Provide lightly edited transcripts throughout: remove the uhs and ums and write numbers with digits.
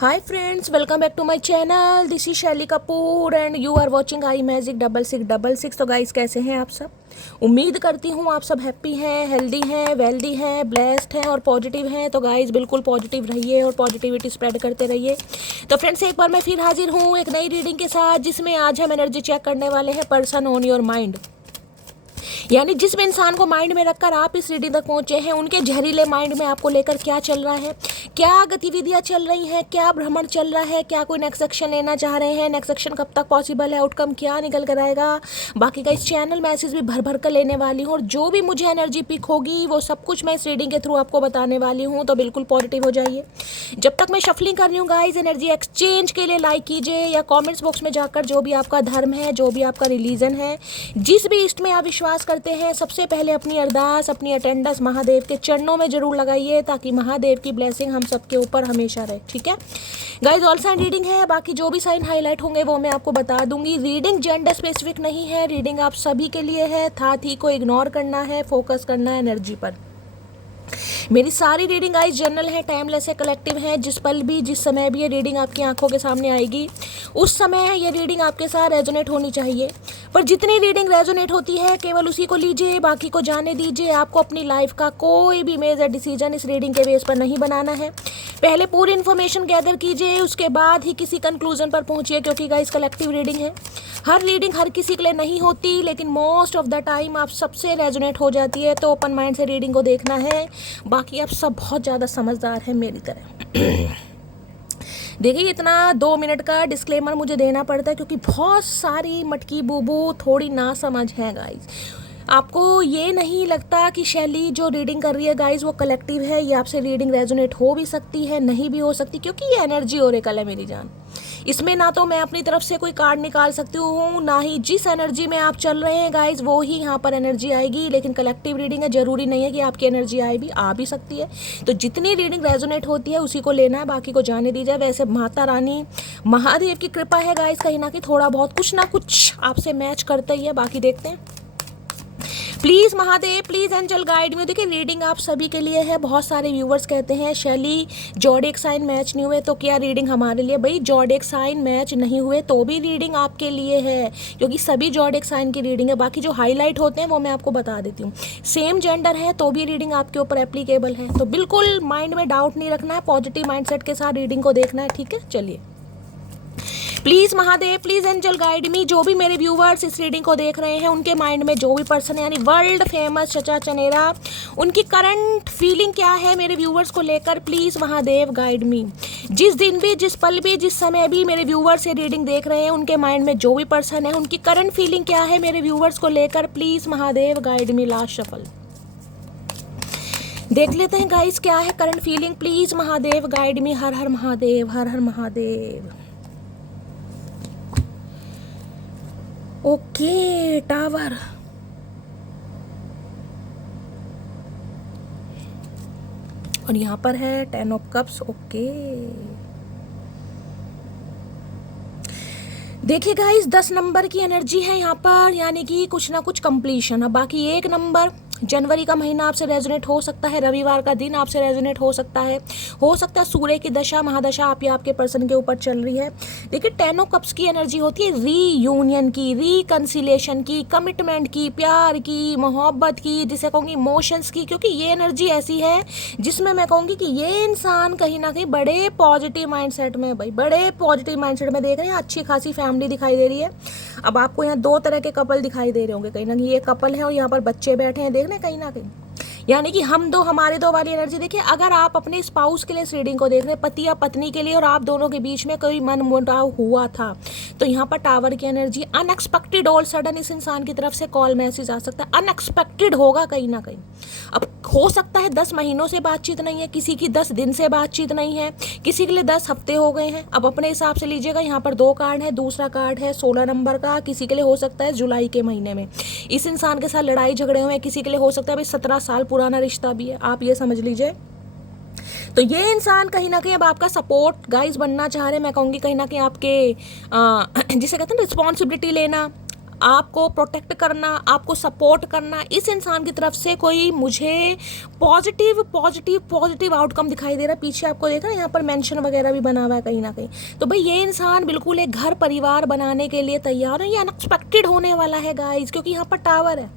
Hi friends, welcome back to my channel. This is शैली Kapoor and you are watching I magic 6666। तो guys कैसे हैं आप सब? उम्मीद करती हूँ आप सब हैप्पी हैं, हेल्दी हैं, वेल्दी हैं, ब्लेस्ड हैं और पॉजिटिव हैं। तो गाइस बिल्कुल पॉजिटिव रहिए और पॉजिटिविटी स्प्रेड करते रहिए। तो फ्रेंड्स एक बार मैं फिर हाजिर हूँ एक नई रीडिंग के साथ, जिसमें आज हम एनर्जी चेक करने वाले हैं पर्सन ऑन योर माइंड। यानी जिस भी इंसान को माइंड में रखकर आप इस रीडिंग तक पहुंचे हैं, उनके जहरीले माइंड में आपको लेकर क्या चल रहा है, क्या गतिविधियां चल रही हैं, क्या भ्रमण चल रहा है, क्या कोई नेक्स्ट एक्शन लेना चाह रहे हैं, नेक्स्ट एक्शन कब तक पॉसिबल है, आउटकम क्या निकल कर आएगा। बाकी का इस चैनल मैसेज भी भर भर कर लेने वाली हूँ और जो भी मुझे एनर्जी पिक होगी वो सब कुछ मैं इस रीडिंग के थ्रू आपको बताने वाली हूँ। तो बिल्कुल पॉजिटिव हो जाइए। जब तक मैं शफलिंग कर रही हूँ गाइज, एनर्जी एक्सचेंज के लिए लाइक कीजिए या कॉमेंट्स बॉक्स में जाकर जो भी आपका धर्म है, जो भी आपका रिलीजन है, जिस भी इष्ट में आप विश्वास करते हैं, सबसे पहले अपनी अरदास, अपनी अटेंडेंस महादेव के चरणों में जरूर लगाइए, ताकि महादेव की ब्लेसिंग हम सबके ऊपर हमेशा रहे। ठीक है गाइज, ऑल साइन रीडिंग है। बाकी जो भी साइन हाईलाइट होंगे वो मैं आपको बता दूंगी। रीडिंग जेंडर स्पेसिफिक नहीं है, रीडिंग आप सभी के लिए है। था थी को इग्नोर करना है, फोकस करना है एनर्जी पर। मेरी सारी रीडिंग गाइस जनरल है, टाइमलेस है, कलेक्टिव है। जिस पल भी, जिस समय भी ये रीडिंग आपकी आंखों के सामने आएगी, उस समय ये रीडिंग आपके साथ रेजोनेट होनी चाहिए। पर जितनी रीडिंग रेजोनेट होती है केवल उसी को लीजिए, बाकी को जाने दीजिए। आपको अपनी लाइफ का कोई भी मेजर डिसीजन इस रीडिंग के बेस पर नहीं बनाना है। पहले पूरी इन्फॉर्मेशन गैदर कीजिए, उसके बाद ही किसी कंक्लूजन पर पहुंचिए, क्योंकि गाइस कलेक्टिव रीडिंग है। हर रीडिंग हर किसी के लिए नहीं होती, लेकिन मोस्ट ऑफ द टाइम आप सबसे रेजोनेट हो जाती है। तो ओपन माइंड से रीडिंग को देखना है। बाकी आप सब बहुत ज़्यादा समझदार हैं मेरी तरह। देखिए, इतना 2 मिनट का डिस्क्लेमर मुझे देना पड़ता है, क्योंकि बहुत सारी मटकी बूबू थोड़ी ना समझ है गाइज। आपको ये नहीं लगता कि शैली जो रीडिंग कर रही है गाइज वो कलेक्टिव है, ये आपसे रीडिंग रेजोनेट हो भी सकती है, नहीं भी हो सकती, क्योंकि ये एनर्जी ओरेकल है मेरी जान। इसमें ना तो मैं अपनी तरफ से कोई कार्ड निकाल सकती हूँ, ना ही जिस एनर्जी में आप चल रहे हैं गाइज वो ही यहाँ पर एनर्जी आएगी। लेकिन कलेक्टिव रीडिंग है, ज़रूरी नहीं है कि आपकी एनर्जी आ भी सकती है। तो जितनी रीडिंग रेजोनेट होती है उसी को लेना है, बाकी को जाने दीजिए। वैसे माता रानी महादेव की कृपा है गाइज, कहीं ना कहीं थोड़ा बहुत कुछ ना कुछ आपसे मैच करता ही है। बाकी देखते हैं। Please Mahadev, please angel guide में। देखिए, रीडिंग आप सभी के लिए है। बहुत सारे व्यूवर्स कहते हैं शैली जॉडिक साइन मैच नहीं हुए तो क्या रीडिंग हमारे लिए? भाई जॉडिक साइन मैच नहीं हुए तो भी रीडिंग आपके लिए है, क्योंकि सभी जॉडिक साइन की रीडिंग है। बाकी जो हाईलाइट होते हैं वो मैं आपको बता देती हूँ। सेम जेंडर है तो भी रीडिंग आपके ऊपर एप्लीकेबल है। तो बिल्कुल माइंड में डाउट नहीं रखना है, पॉजिटिव माइंडसेट के साथ रीडिंग को देखना है। ठीक है, चलिए। Please Mahadev, please angel guide me. जो भी मेरे व्यूवर्स इस रीडिंग को देख रहे हैं, उनके माइंड में जो भी पर्सन है, यानी वर्ल्ड फेमस चचा चनेरा, उनकी करंट फीलिंग क्या है मेरे व्यूवर्स को लेकर, प्लीज़ महादेव गाइड मी। जिस दिन भी, जिस पल भी, जिस समय भी मेरे व्यूवर्स ये रीडिंग देख रहे हैं, उनके माइंड में जो भी पर्सन है, उनकी करंट फीलिंग क्या है मेरे व्यूवर्स को लेकर, please Mahadev guide me. Last shuffle देख लेते हैं गाइस, क्या है current feeling. Please Mahadev guide me. Her her Mahadev, her her Mahadev. Okay, tower. और यहाँ पर है 10 ऑफ कप्स। ओके, देखिए गाइस 10 नंबर की एनर्जी है यहाँ पर, यानी कि कुछ ना कुछ कंप्लीशन है। बाकी 1 नंबर, जनवरी का महीना आपसे रेजोनेट हो सकता है, रविवार का दिन आपसे रेजोनेट हो सकता है सूर्य की दशा महादशा आप या आपके पर्सन के ऊपर चल रही है। देखिए 10 ऑफ कप्स की एनर्जी होती है रीयूनियन की, रिकंसिलेशन की, कमिटमेंट की, प्यार की, मोहब्बत की, जिसे कहूँगी इमोशंस की। क्योंकि ये एनर्जी ऐसी है जिसमें मैं कहूँगी कि ये इंसान कहीं ना कहीं बड़े पॉजिटिव माइंडसेट में, भाई बड़े पॉजिटिव माइंडसेट में देख रहे हैं। अच्छी खासी फैमिली दिखाई दे रही है। अब आपको यहाँ 2 तरह के कपल दिखाई दे रहे होंगे, कहीं ना कहीं ये कपल है और यहाँ पर बच्चे बैठे हैं, देख रहे हैं कहीं ना कहीं, यानी कि हम दो हमारे दो वाली एनर्जी। देखिए, अगर आप अपने स्पाउस के लिए इस रीडिंग को देख रहे हैं, पति या पत्नी के लिए, और आप दोनों के बीच में कोई मन मुटाव हुआ था, तो यहाँ पर टावर की एनर्जी अनएक्सपेक्टेड और सडन इस इंसान की तरफ से कॉल मैसेज आ सकता है। अनएक्सपेक्टेड होगा कहीं ना कहीं। अब हो सकता है 10 महीनों से बातचीत नहीं है, किसी की 10 दिन से बातचीत नहीं है, किसी के लिए 10 हफ्ते हो गए हैं। अब अपने हिसाब से लीजिएगा। यहाँ पर 2 कार्ड है, दूसरा कार्ड है 16 नंबर का। किसी के लिए हो सकता है जुलाई के महीने में इस इंसान के साथ लड़ाई झगड़े हुए हैं, किसी के लिए हो सकता है भाई 17 साल पुराना रिश्ता भी है, आप ये समझ लीजिए। तो ये इंसान कहीं ना कहीं अब आपका सपोर्ट गाइस बनना चाह रहे हैं। मैं कहूँगी कहीं ना कहीं आपके जिसे कहते हैं रिस्पॉन्सिबिलिटी लेना, आपको प्रोटेक्ट करना, आपको सपोर्ट करना, इस इंसान की तरफ से कोई मुझे पॉजिटिव पॉजिटिव पॉजिटिव आउटकम दिखाई दे रहा है। पीछे आपको देखा यहाँ पर मेंशन वगैरह भी बना हुआ है कहीं ना कहीं। तो भाई ये इंसान बिल्कुल एक घर परिवार बनाने के लिए तैयार है। ये अनएक्सपेक्टेड होने वाला है गाइज, क्योंकि यहाँ पर टावर है।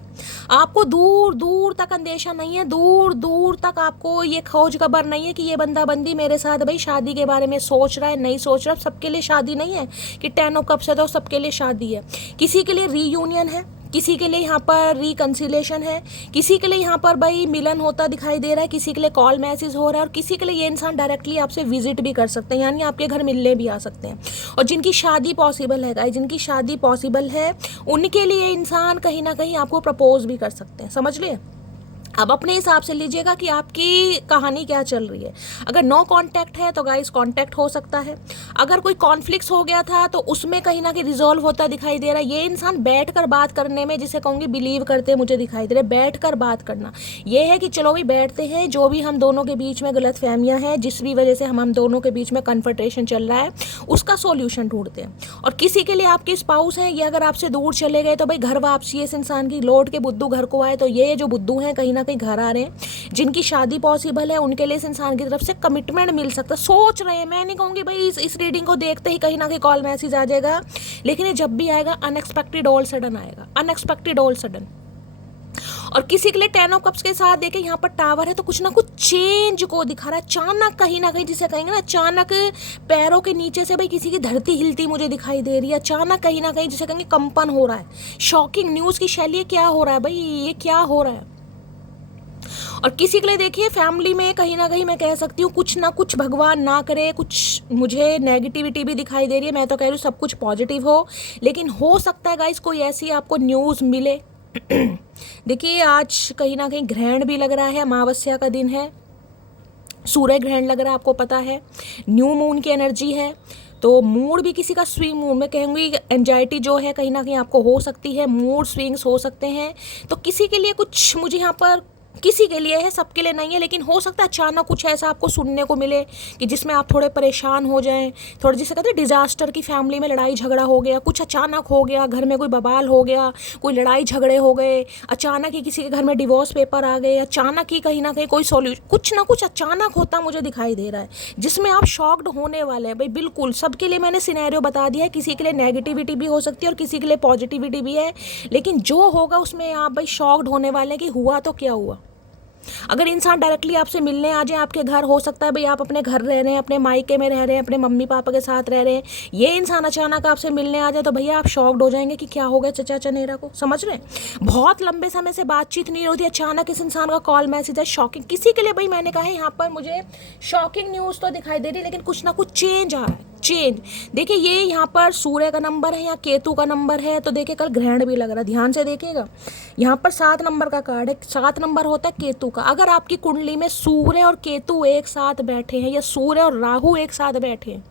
आपको दूर दूर तक अंदेशा नहीं है, दूर दूर तक आपको ये खोज खबर नहीं है कि ये बंदा बंदी मेरे साथ भाई शादी के बारे में सोच रहा है, नहीं सोच रहा। सबके लिए शादी नहीं है कि 10 ऑफ कप्स है तो सबके लिए शादी है। किसी के लिए रीयूनियन है, किसी के लिए यहाँ पर रिकन्सिलेशन है, किसी के लिए यहाँ पर भाई मिलन होता दिखाई दे रहा है, किसी के लिए कॉल मैसेज हो रहा है, और किसी के लिए ये इंसान डायरेक्टली आपसे विजिट भी कर सकते हैं, यानी आपके घर मिलने भी आ सकते हैं। और जिनकी शादी पॉसिबल है गाइस, जिनकी शादी पॉसिबल है, उनके लिए इंसान कहीं ना कहीं आपको प्रपोज भी कर सकते हैं, समझ लिए। अब अपने हिसाब से लीजिएगा कि आपकी कहानी क्या चल रही है। अगर नो कांटेक्ट है तो गाइस कांटेक्ट हो सकता है। अगर कोई कॉन्फ्लिक्ट्स हो गया था तो उसमें कहीं ना कहीं रिजॉल्व होता दिखाई दे रहा है। ये इंसान बैठकर बात करने में, जिसे कहूँगी बिलीव करते मुझे दिखाई दे रहे। बैठकर बात करना ये है कि चलो भाई बैठते हैं, जो भी हम दोनों के बीच में गलत फहमियाँ हैं, जिस भी वजह से हम दोनों के बीच में कन्फ्रंटेशन चल रहा है, उसका सोल्यूशन ढूंढते हैं। और किसी के लिए आपके स्पाउस हैं, ये अगर आपसे दूर चले गए तो भाई घर वापसी इस इंसान की, लौट के बुद्धू घर को आए। तो ये जो बुद्धू हैं कहीं ना कहीं घर आ रहे हैं, जिनकी शादी पॉसिबल है, उनके लिए इस इंसान की तरफ से कमिटमेंट मिल सकता है। सोच रहे हैं, मैं नहीं कहूँगी भाई इस रीडिंग को देखते ही कहीं ना कहीं कॉल मैसेज आ जाएगा, लेकिन ये जब भी आएगा अनएक्सपेक्टेड ऑल सडन आएगा, अनएक्सपेक्टेड ऑल सडन। और किसी के लिए 10 ऑफ कप्स के साथ देखे यहाँ पर टावर है, तो कुछ ना कुछ चेंज को दिखा रहा है अचानक, कहीं ना कहीं जिसे कहेंगे ना अचानक पैरों के नीचे से भाई किसी की धरती हिलती मुझे दिखाई दे रही है। अचानक कहीं ना कहीं जिसे कहेंगे कंपन हो रहा है। शॉकिंग न्यूज़ की शैली, क्या हो रहा है भाई, ये क्या हो रहा है। और किसी के लिए देखिए फैमिली में कहीं ना कहीं मैं कह सकती हूँ कुछ ना कुछ, भगवान ना करे, कुछ मुझे नेगेटिविटी भी दिखाई दे रही है। मैं तो कह रही हूँ सब कुछ पॉजिटिव हो, लेकिन हो सकता है गाइस कोई ऐसी आपको न्यूज़ मिले। देखिए आज कहीं ना कहीं ग्रहण भी लग रहा है, अमावस्या का दिन है, सूर्य ग्रहण लग रहा है, आपको पता है। न्यू मून की एनर्जी है, तो मूड भी किसी का स्विंग, मूड में कहूँगी एंजाइटी जो है कहीं ना कहीं आपको हो सकती है, मूड स्विंग्स हो सकते हैं। तो किसी के लिए कुछ, मुझे यहाँ पर किसी के लिए है, सबके लिए नहीं है, लेकिन हो सकता है अचानक कुछ ऐसा आपको सुनने को मिले कि जिसमें आप थोड़े परेशान हो जाएं, थोड़ा जिसे कहते हैं डिजास्टर की, फैमिली में लड़ाई झगड़ा हो गया, कुछ अचानक हो गया, घर में कोई बवाल हो गया, कोई लड़ाई झगड़े हो गए, अचानक ही किसी के घर में डिवोर्स पेपर आ गए, अचानक ही कहीं ना कहीं कोई सॉल्यूशन, कुछ ना कुछ अचानक होता मुझे दिखाई दे रहा है, जिसमें आप शॉक्ड होने वाले हैं भाई। बिल्कुल सबके लिए मैंने सिनेरियो बता दिया है, किसी के लिए नेगेटिविटी भी हो सकती है और किसी के लिए पॉजिटिविटी भी है, लेकिन जो होगा उसमें आप भाई शॉक्ड होने वाले हैं कि हुआ तो क्या हुआ। अगर इंसान डायरेक्टली आपसे मिलने आ जाए आपके घर, हो सकता है भाई आप अपने घर रह रहे हैं, अपने मायके में रह रहे हैं, अपने मम्मी पापा के साथ रह रहे हैं, ये इंसान अचानक आपसे मिलने आ जाए तो भैया आप शॉक्ड हो जाएंगे कि क्या हो गया चचा चनेरा को, समझ रहे हैं। बहुत लंबे समय से बातचीत नहीं होती, अचानक इस इंसान का कॉल मैसेज है, शॉकिंग। किसी के लिए भाई मैंने कहा है यहाँ पर मुझे शॉकिंग न्यूज़ तो दिखाई दे रही, लेकिन कुछ ना कुछ चेंज आ रहा है, चेंज। देखिए ये यहाँ पर सूर्य का नंबर है या केतु का नंबर है, तो देखिए कल ग्रहण भी लग रहा है, ध्यान से देखिएगा। यहाँ पर 7 नंबर का कार्ड है, 7 नंबर होता है केतु का। अगर आपकी कुंडली में सूर्य और केतु एक साथ बैठे हैं या सूर्य और राहु एक साथ बैठे हैं,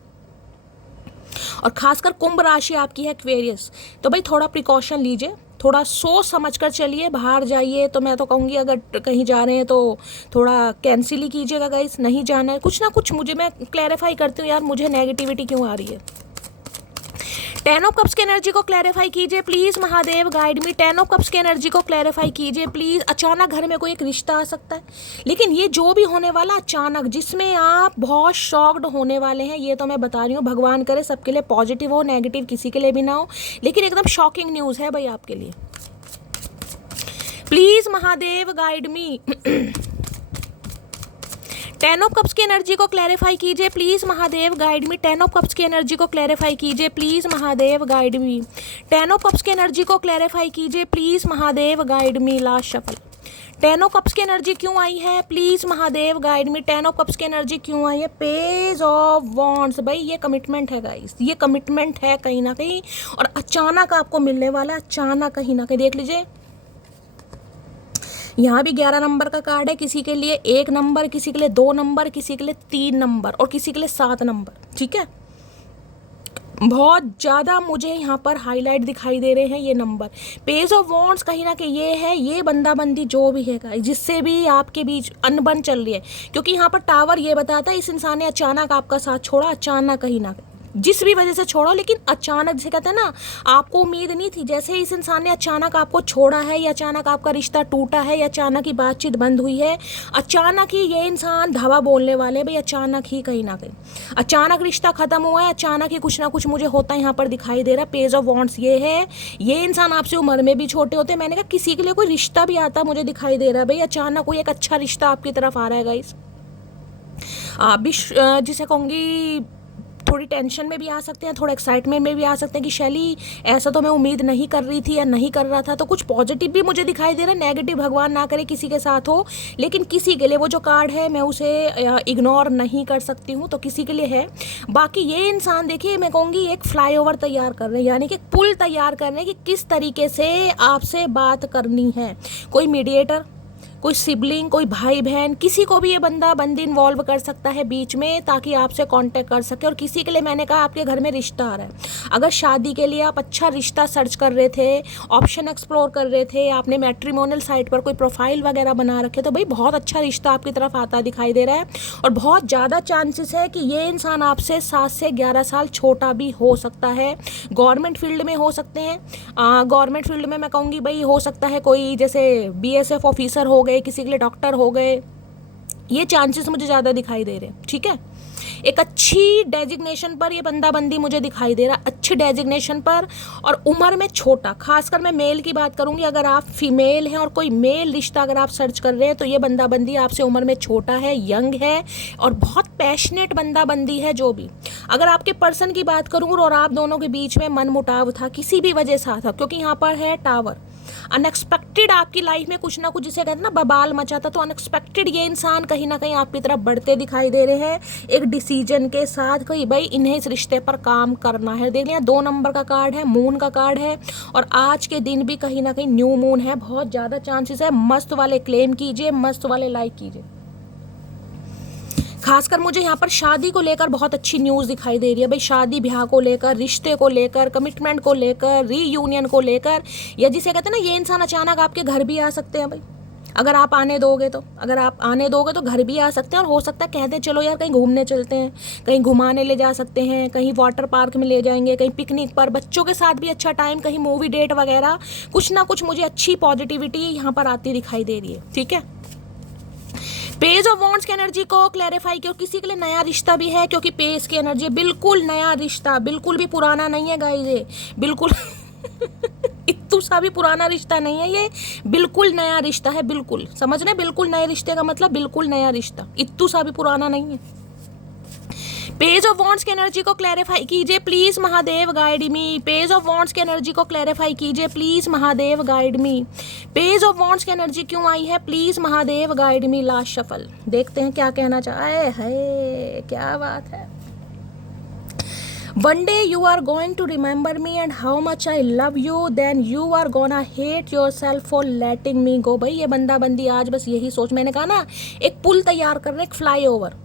और खासकर कुंभ राशि आपकी है एक्वेरियस, तो भाई थोड़ा प्रिकॉशन लीजिए, थोड़ा सोच समझ कर चलिए। बाहर जाइए तो मैं तो कहूँगी अगर कहीं जा रहे हैं तो थोड़ा कैंसिल ही कीजिएगा गाइस, नहीं जाना है। कुछ ना कुछ मुझे, मैं क्लैरिफाई करती हूँ यार, मुझे नेगेटिविटी क्यों आ रही है। 10 ऑफ कप्स की एनर्जी को क्लैरिफाई कीजिए please, Mahadev guide me. 10 of cups की एनर्जी को क्लैरिफाई कीजिए प्लीज़। अचानक घर में कोई एक रिश्ता आ सकता है, लेकिन ये जो भी होने वाला अचानक, जिसमें आप बहुत शॉक्ड होने वाले हैं, ये तो मैं बता रही हूँ। भगवान करे सबके लिए पॉजिटिव हो, नेगेटिव किसी के लिए भी ना हो, लेकिन एकदम शॉकिंग न्यूज़ है भाई आपके लिए। Please Mahadev guide me. 10 of cups की एनर्जी को क्लैरिफाई कीजिए please, Mahadev guide me. 10 of cups की एनर्जी को क्लैरिफाई कीजिए please, Mahadev guide me. 10 of cups की एनर्जी को क्लैरिफाई कीजिए please, Mahadev guide me. Last shuffle. 10 of cups की एनर्जी क्यों आई है please, Mahadev guide me. 10 of cups की एनर्जी क्यों आई है? Page of wands. भाई ये कमिटमेंट है गाइस, ये कमिटमेंट है कहीं ना कहीं, और अचानक आपको मिलने वाला है, अचानक कहीं ना कहीं। देख लीजिए यहाँ भी 11 नंबर का कार्ड है, किसी के लिए 1 नंबर, किसी के लिए 2 नंबर, किसी के लिए 3 नंबर और किसी के लिए 7 नंबर। ठीक है, बहुत ज़्यादा मुझे यहाँ पर हाईलाइट दिखाई दे रहे हैं ये नंबर। पेज ऑफ वॉन्ड्स कहीं ना कहीं ये है, ये बंदा बंदी जो भी है जिससे भी आपके बीच अनबन चल रही है, क्योंकि यहाँ पर टावर ये बताता है इस इंसान ने अचानक आपका साथ छोड़ा, अचानक कहीं ना कहीं। जिस भी वजह से छोड़ो, लेकिन अचानक, जैसे कहते हैं ना, आपको उम्मीद नहीं थी, जैसे इस इंसान ने अचानक आपको छोड़ा है, या अचानक आपका रिश्ता टूटा है, या अचानक ही बातचीत बंद हुई है, अचानक ही ये इंसान धावा बोलने वाले भाई, अचानक ही कहीं ना कहीं अचानक रिश्ता खत्म हुआ है, अचानक ही कुछ ना कुछ मुझे होता है यहाँ पर दिखाई दे रहा है। पेज ऑफ वॉन्ड्स ये है, ये इंसान आपसे उम्र में भी छोटे होते हैं। मैंने कहा किसी के लिए कोई रिश्ता भी आता मुझे दिखाई दे रहा है भाई, अचानक कोई एक अच्छा रिश्ता आपकी तरफ आ रहा है गाइस। आप भी जिसे कहूँगी थोड़ी टेंशन में भी आ सकते हैं, थोड़ा एक्साइटमेंट में भी आ सकते हैं कि शैली ऐसा तो मैं उम्मीद नहीं कर रही थी या नहीं कर रहा था। तो कुछ पॉजिटिव भी मुझे दिखाई दे रहा है, नेगेटिव भगवान ना करे किसी के साथ हो, लेकिन किसी के लिए वो जो कार्ड है मैं उसे इग्नोर नहीं कर सकती हूँ, तो किसी के लिए है। बाकी ये इंसान देखिए, मैं कहूँगी एक फ्लाईओवर तैयार कर रहे हैं, यानी कि पुल तैयार कर रहे हैं कि किस तरीके से आपसे बात करनी है। कोई मीडिएटर, कोई सिबलिंग, कोई भाई बहन, किसी को भी ये बंदा बंदी इन्वॉल्व कर सकता है बीच में, ताकि आपसे कांटेक्ट कर सके। और किसी के लिए मैंने कहा आपके घर में रिश्ता आ रहा है। अगर शादी के लिए आप अच्छा रिश्ता सर्च कर रहे थे, ऑप्शन एक्सप्लोर कर रहे थे, आपने मैट्रिमोनियल साइट पर कोई प्रोफाइल वगैरह बना रखे, तो भाई बहुत अच्छा रिश्ता आपकी तरफ आता दिखाई दे रहा है। और बहुत ज़्यादा चांसेस है कि ये इंसान आपसे 7 से 11 साल छोटा भी हो सकता है। गवर्नमेंट फील्ड में हो सकते हैं, गवर्नमेंट फील्ड में मैं कहूँगी भाई हो सकता है कोई जैसे BSF ऑफिसर हो गए, किसी के लिए डॉक्टर हो गए, ये चांसेस मुझे ज़्यादा दिखाई दे रहे हैं। ठीक है, एक अच्छी डेजिग्नेशन पर ये बंदा बंदी मुझे दिखाई दे रहा, अच्छी डेजिग्नेशन पर, और उम्र में छोटा। खासकर मैं मेल की बात करूंगी, अगर आप फीमेल हैं और कोई मेल रिश्ता अगर आप सर्च कर रहे हैं, तो ये बंदा बंदी आपसे उम्र में छोटा है, यंग है, और बहुत पैशनेट बंदा बंदी है। जो भी, अगर आपके पर्सन की बात करूँ और आप दोनों के बीच में मनमुटाव था, किसी भी वजह से था, क्योंकि यहाँ पर है टावर, अनएक्सपेक्टेड आपकी लाइफ में कुछ ना कुछ, जिसे कहते हैं ना बबाल मचा था, तो अनएक्सपेक्टेड ये इंसान कहीं ना कहीं आपकी तरफ बढ़ते दिखाई दे रहे हैं एक डिसीजन के साथ, कि भाई इन्हें इस रिश्ते पर काम करना है। देख लिया, 2 नंबर का कार्ड है, मून का कार्ड है, और आज के दिन भी कहीं ना कहीं न्यू मून है, बहुत ज़्यादा चांसेस है। मस्त वाले क्लेम कीजिए, मस्त वाले लाइक कीजिए। खासकर मुझे यहाँ पर शादी को लेकर बहुत अच्छी न्यूज़ दिखाई दे रही है भाई, शादी ब्याह को लेकर, रिश्ते को लेकर, कमिटमेंट को लेकर, रीयूनियन को लेकर, या जिसे कहते हैं ना, ये इंसान अचानक आपके घर भी आ सकते हैं भाई, अगर आप आने दोगे तो। अगर आप आने दोगे तो घर भी आ सकते हैं, और हो सकता है कहते हैं चलो यार कहीं घूमने चलते हैं, कहीं घुमाने ले जा सकते हैं, कहीं वाटर पार्क में ले जाएंगे, कहीं पिकनिक पर, बच्चों के साथ भी अच्छा टाइम, कहीं मूवी डेट वगैरह, कुछ ना कुछ मुझे अच्छी पॉजिटिविटी यहाँ पर आती दिखाई दे रही है। ठीक है, पेज ऑफ वॉन्ड्स की एनर्जी को क्लैरिफाई किया, और किसी के लिए नया रिश्ता भी है, क्योंकि पेज की एनर्जी बिल्कुल नया रिश्ता, बिल्कुल भी पुराना नहीं है गाइस, ये बिल्कुल इत्तू सा भी पुराना रिश्ता नहीं है, ये बिल्कुल नया रिश्ता है। बिल्कुल समझ रहे, बिल्कुल नए रिश्ते का मतलब बिल्कुल नया रिश्ता, इत्तू सा भी पुराना नहीं है। पेज ऑफ वॉन्ड्स की एनर्जी को क्लैरिफाई कीजिए please Mahadev, guide me. Page of wands की एनर्जी को क्लैरिफाई कीजिए please Mahadev, guide me. Page of wands की एनर्जी क्यों आई है, please Mahadev guide me. Last shuffle, देखते हैं क्या कहना चाहे है, क्या बात है। One day you are going to remember me and how much I love you, then you are gonna hate yourself for letting me go। भाई ये बंदा बंदी आज बस यही सोच, मैंने कहा ना एक पुल तैयार कर रहे, एक फ्लाईओवर,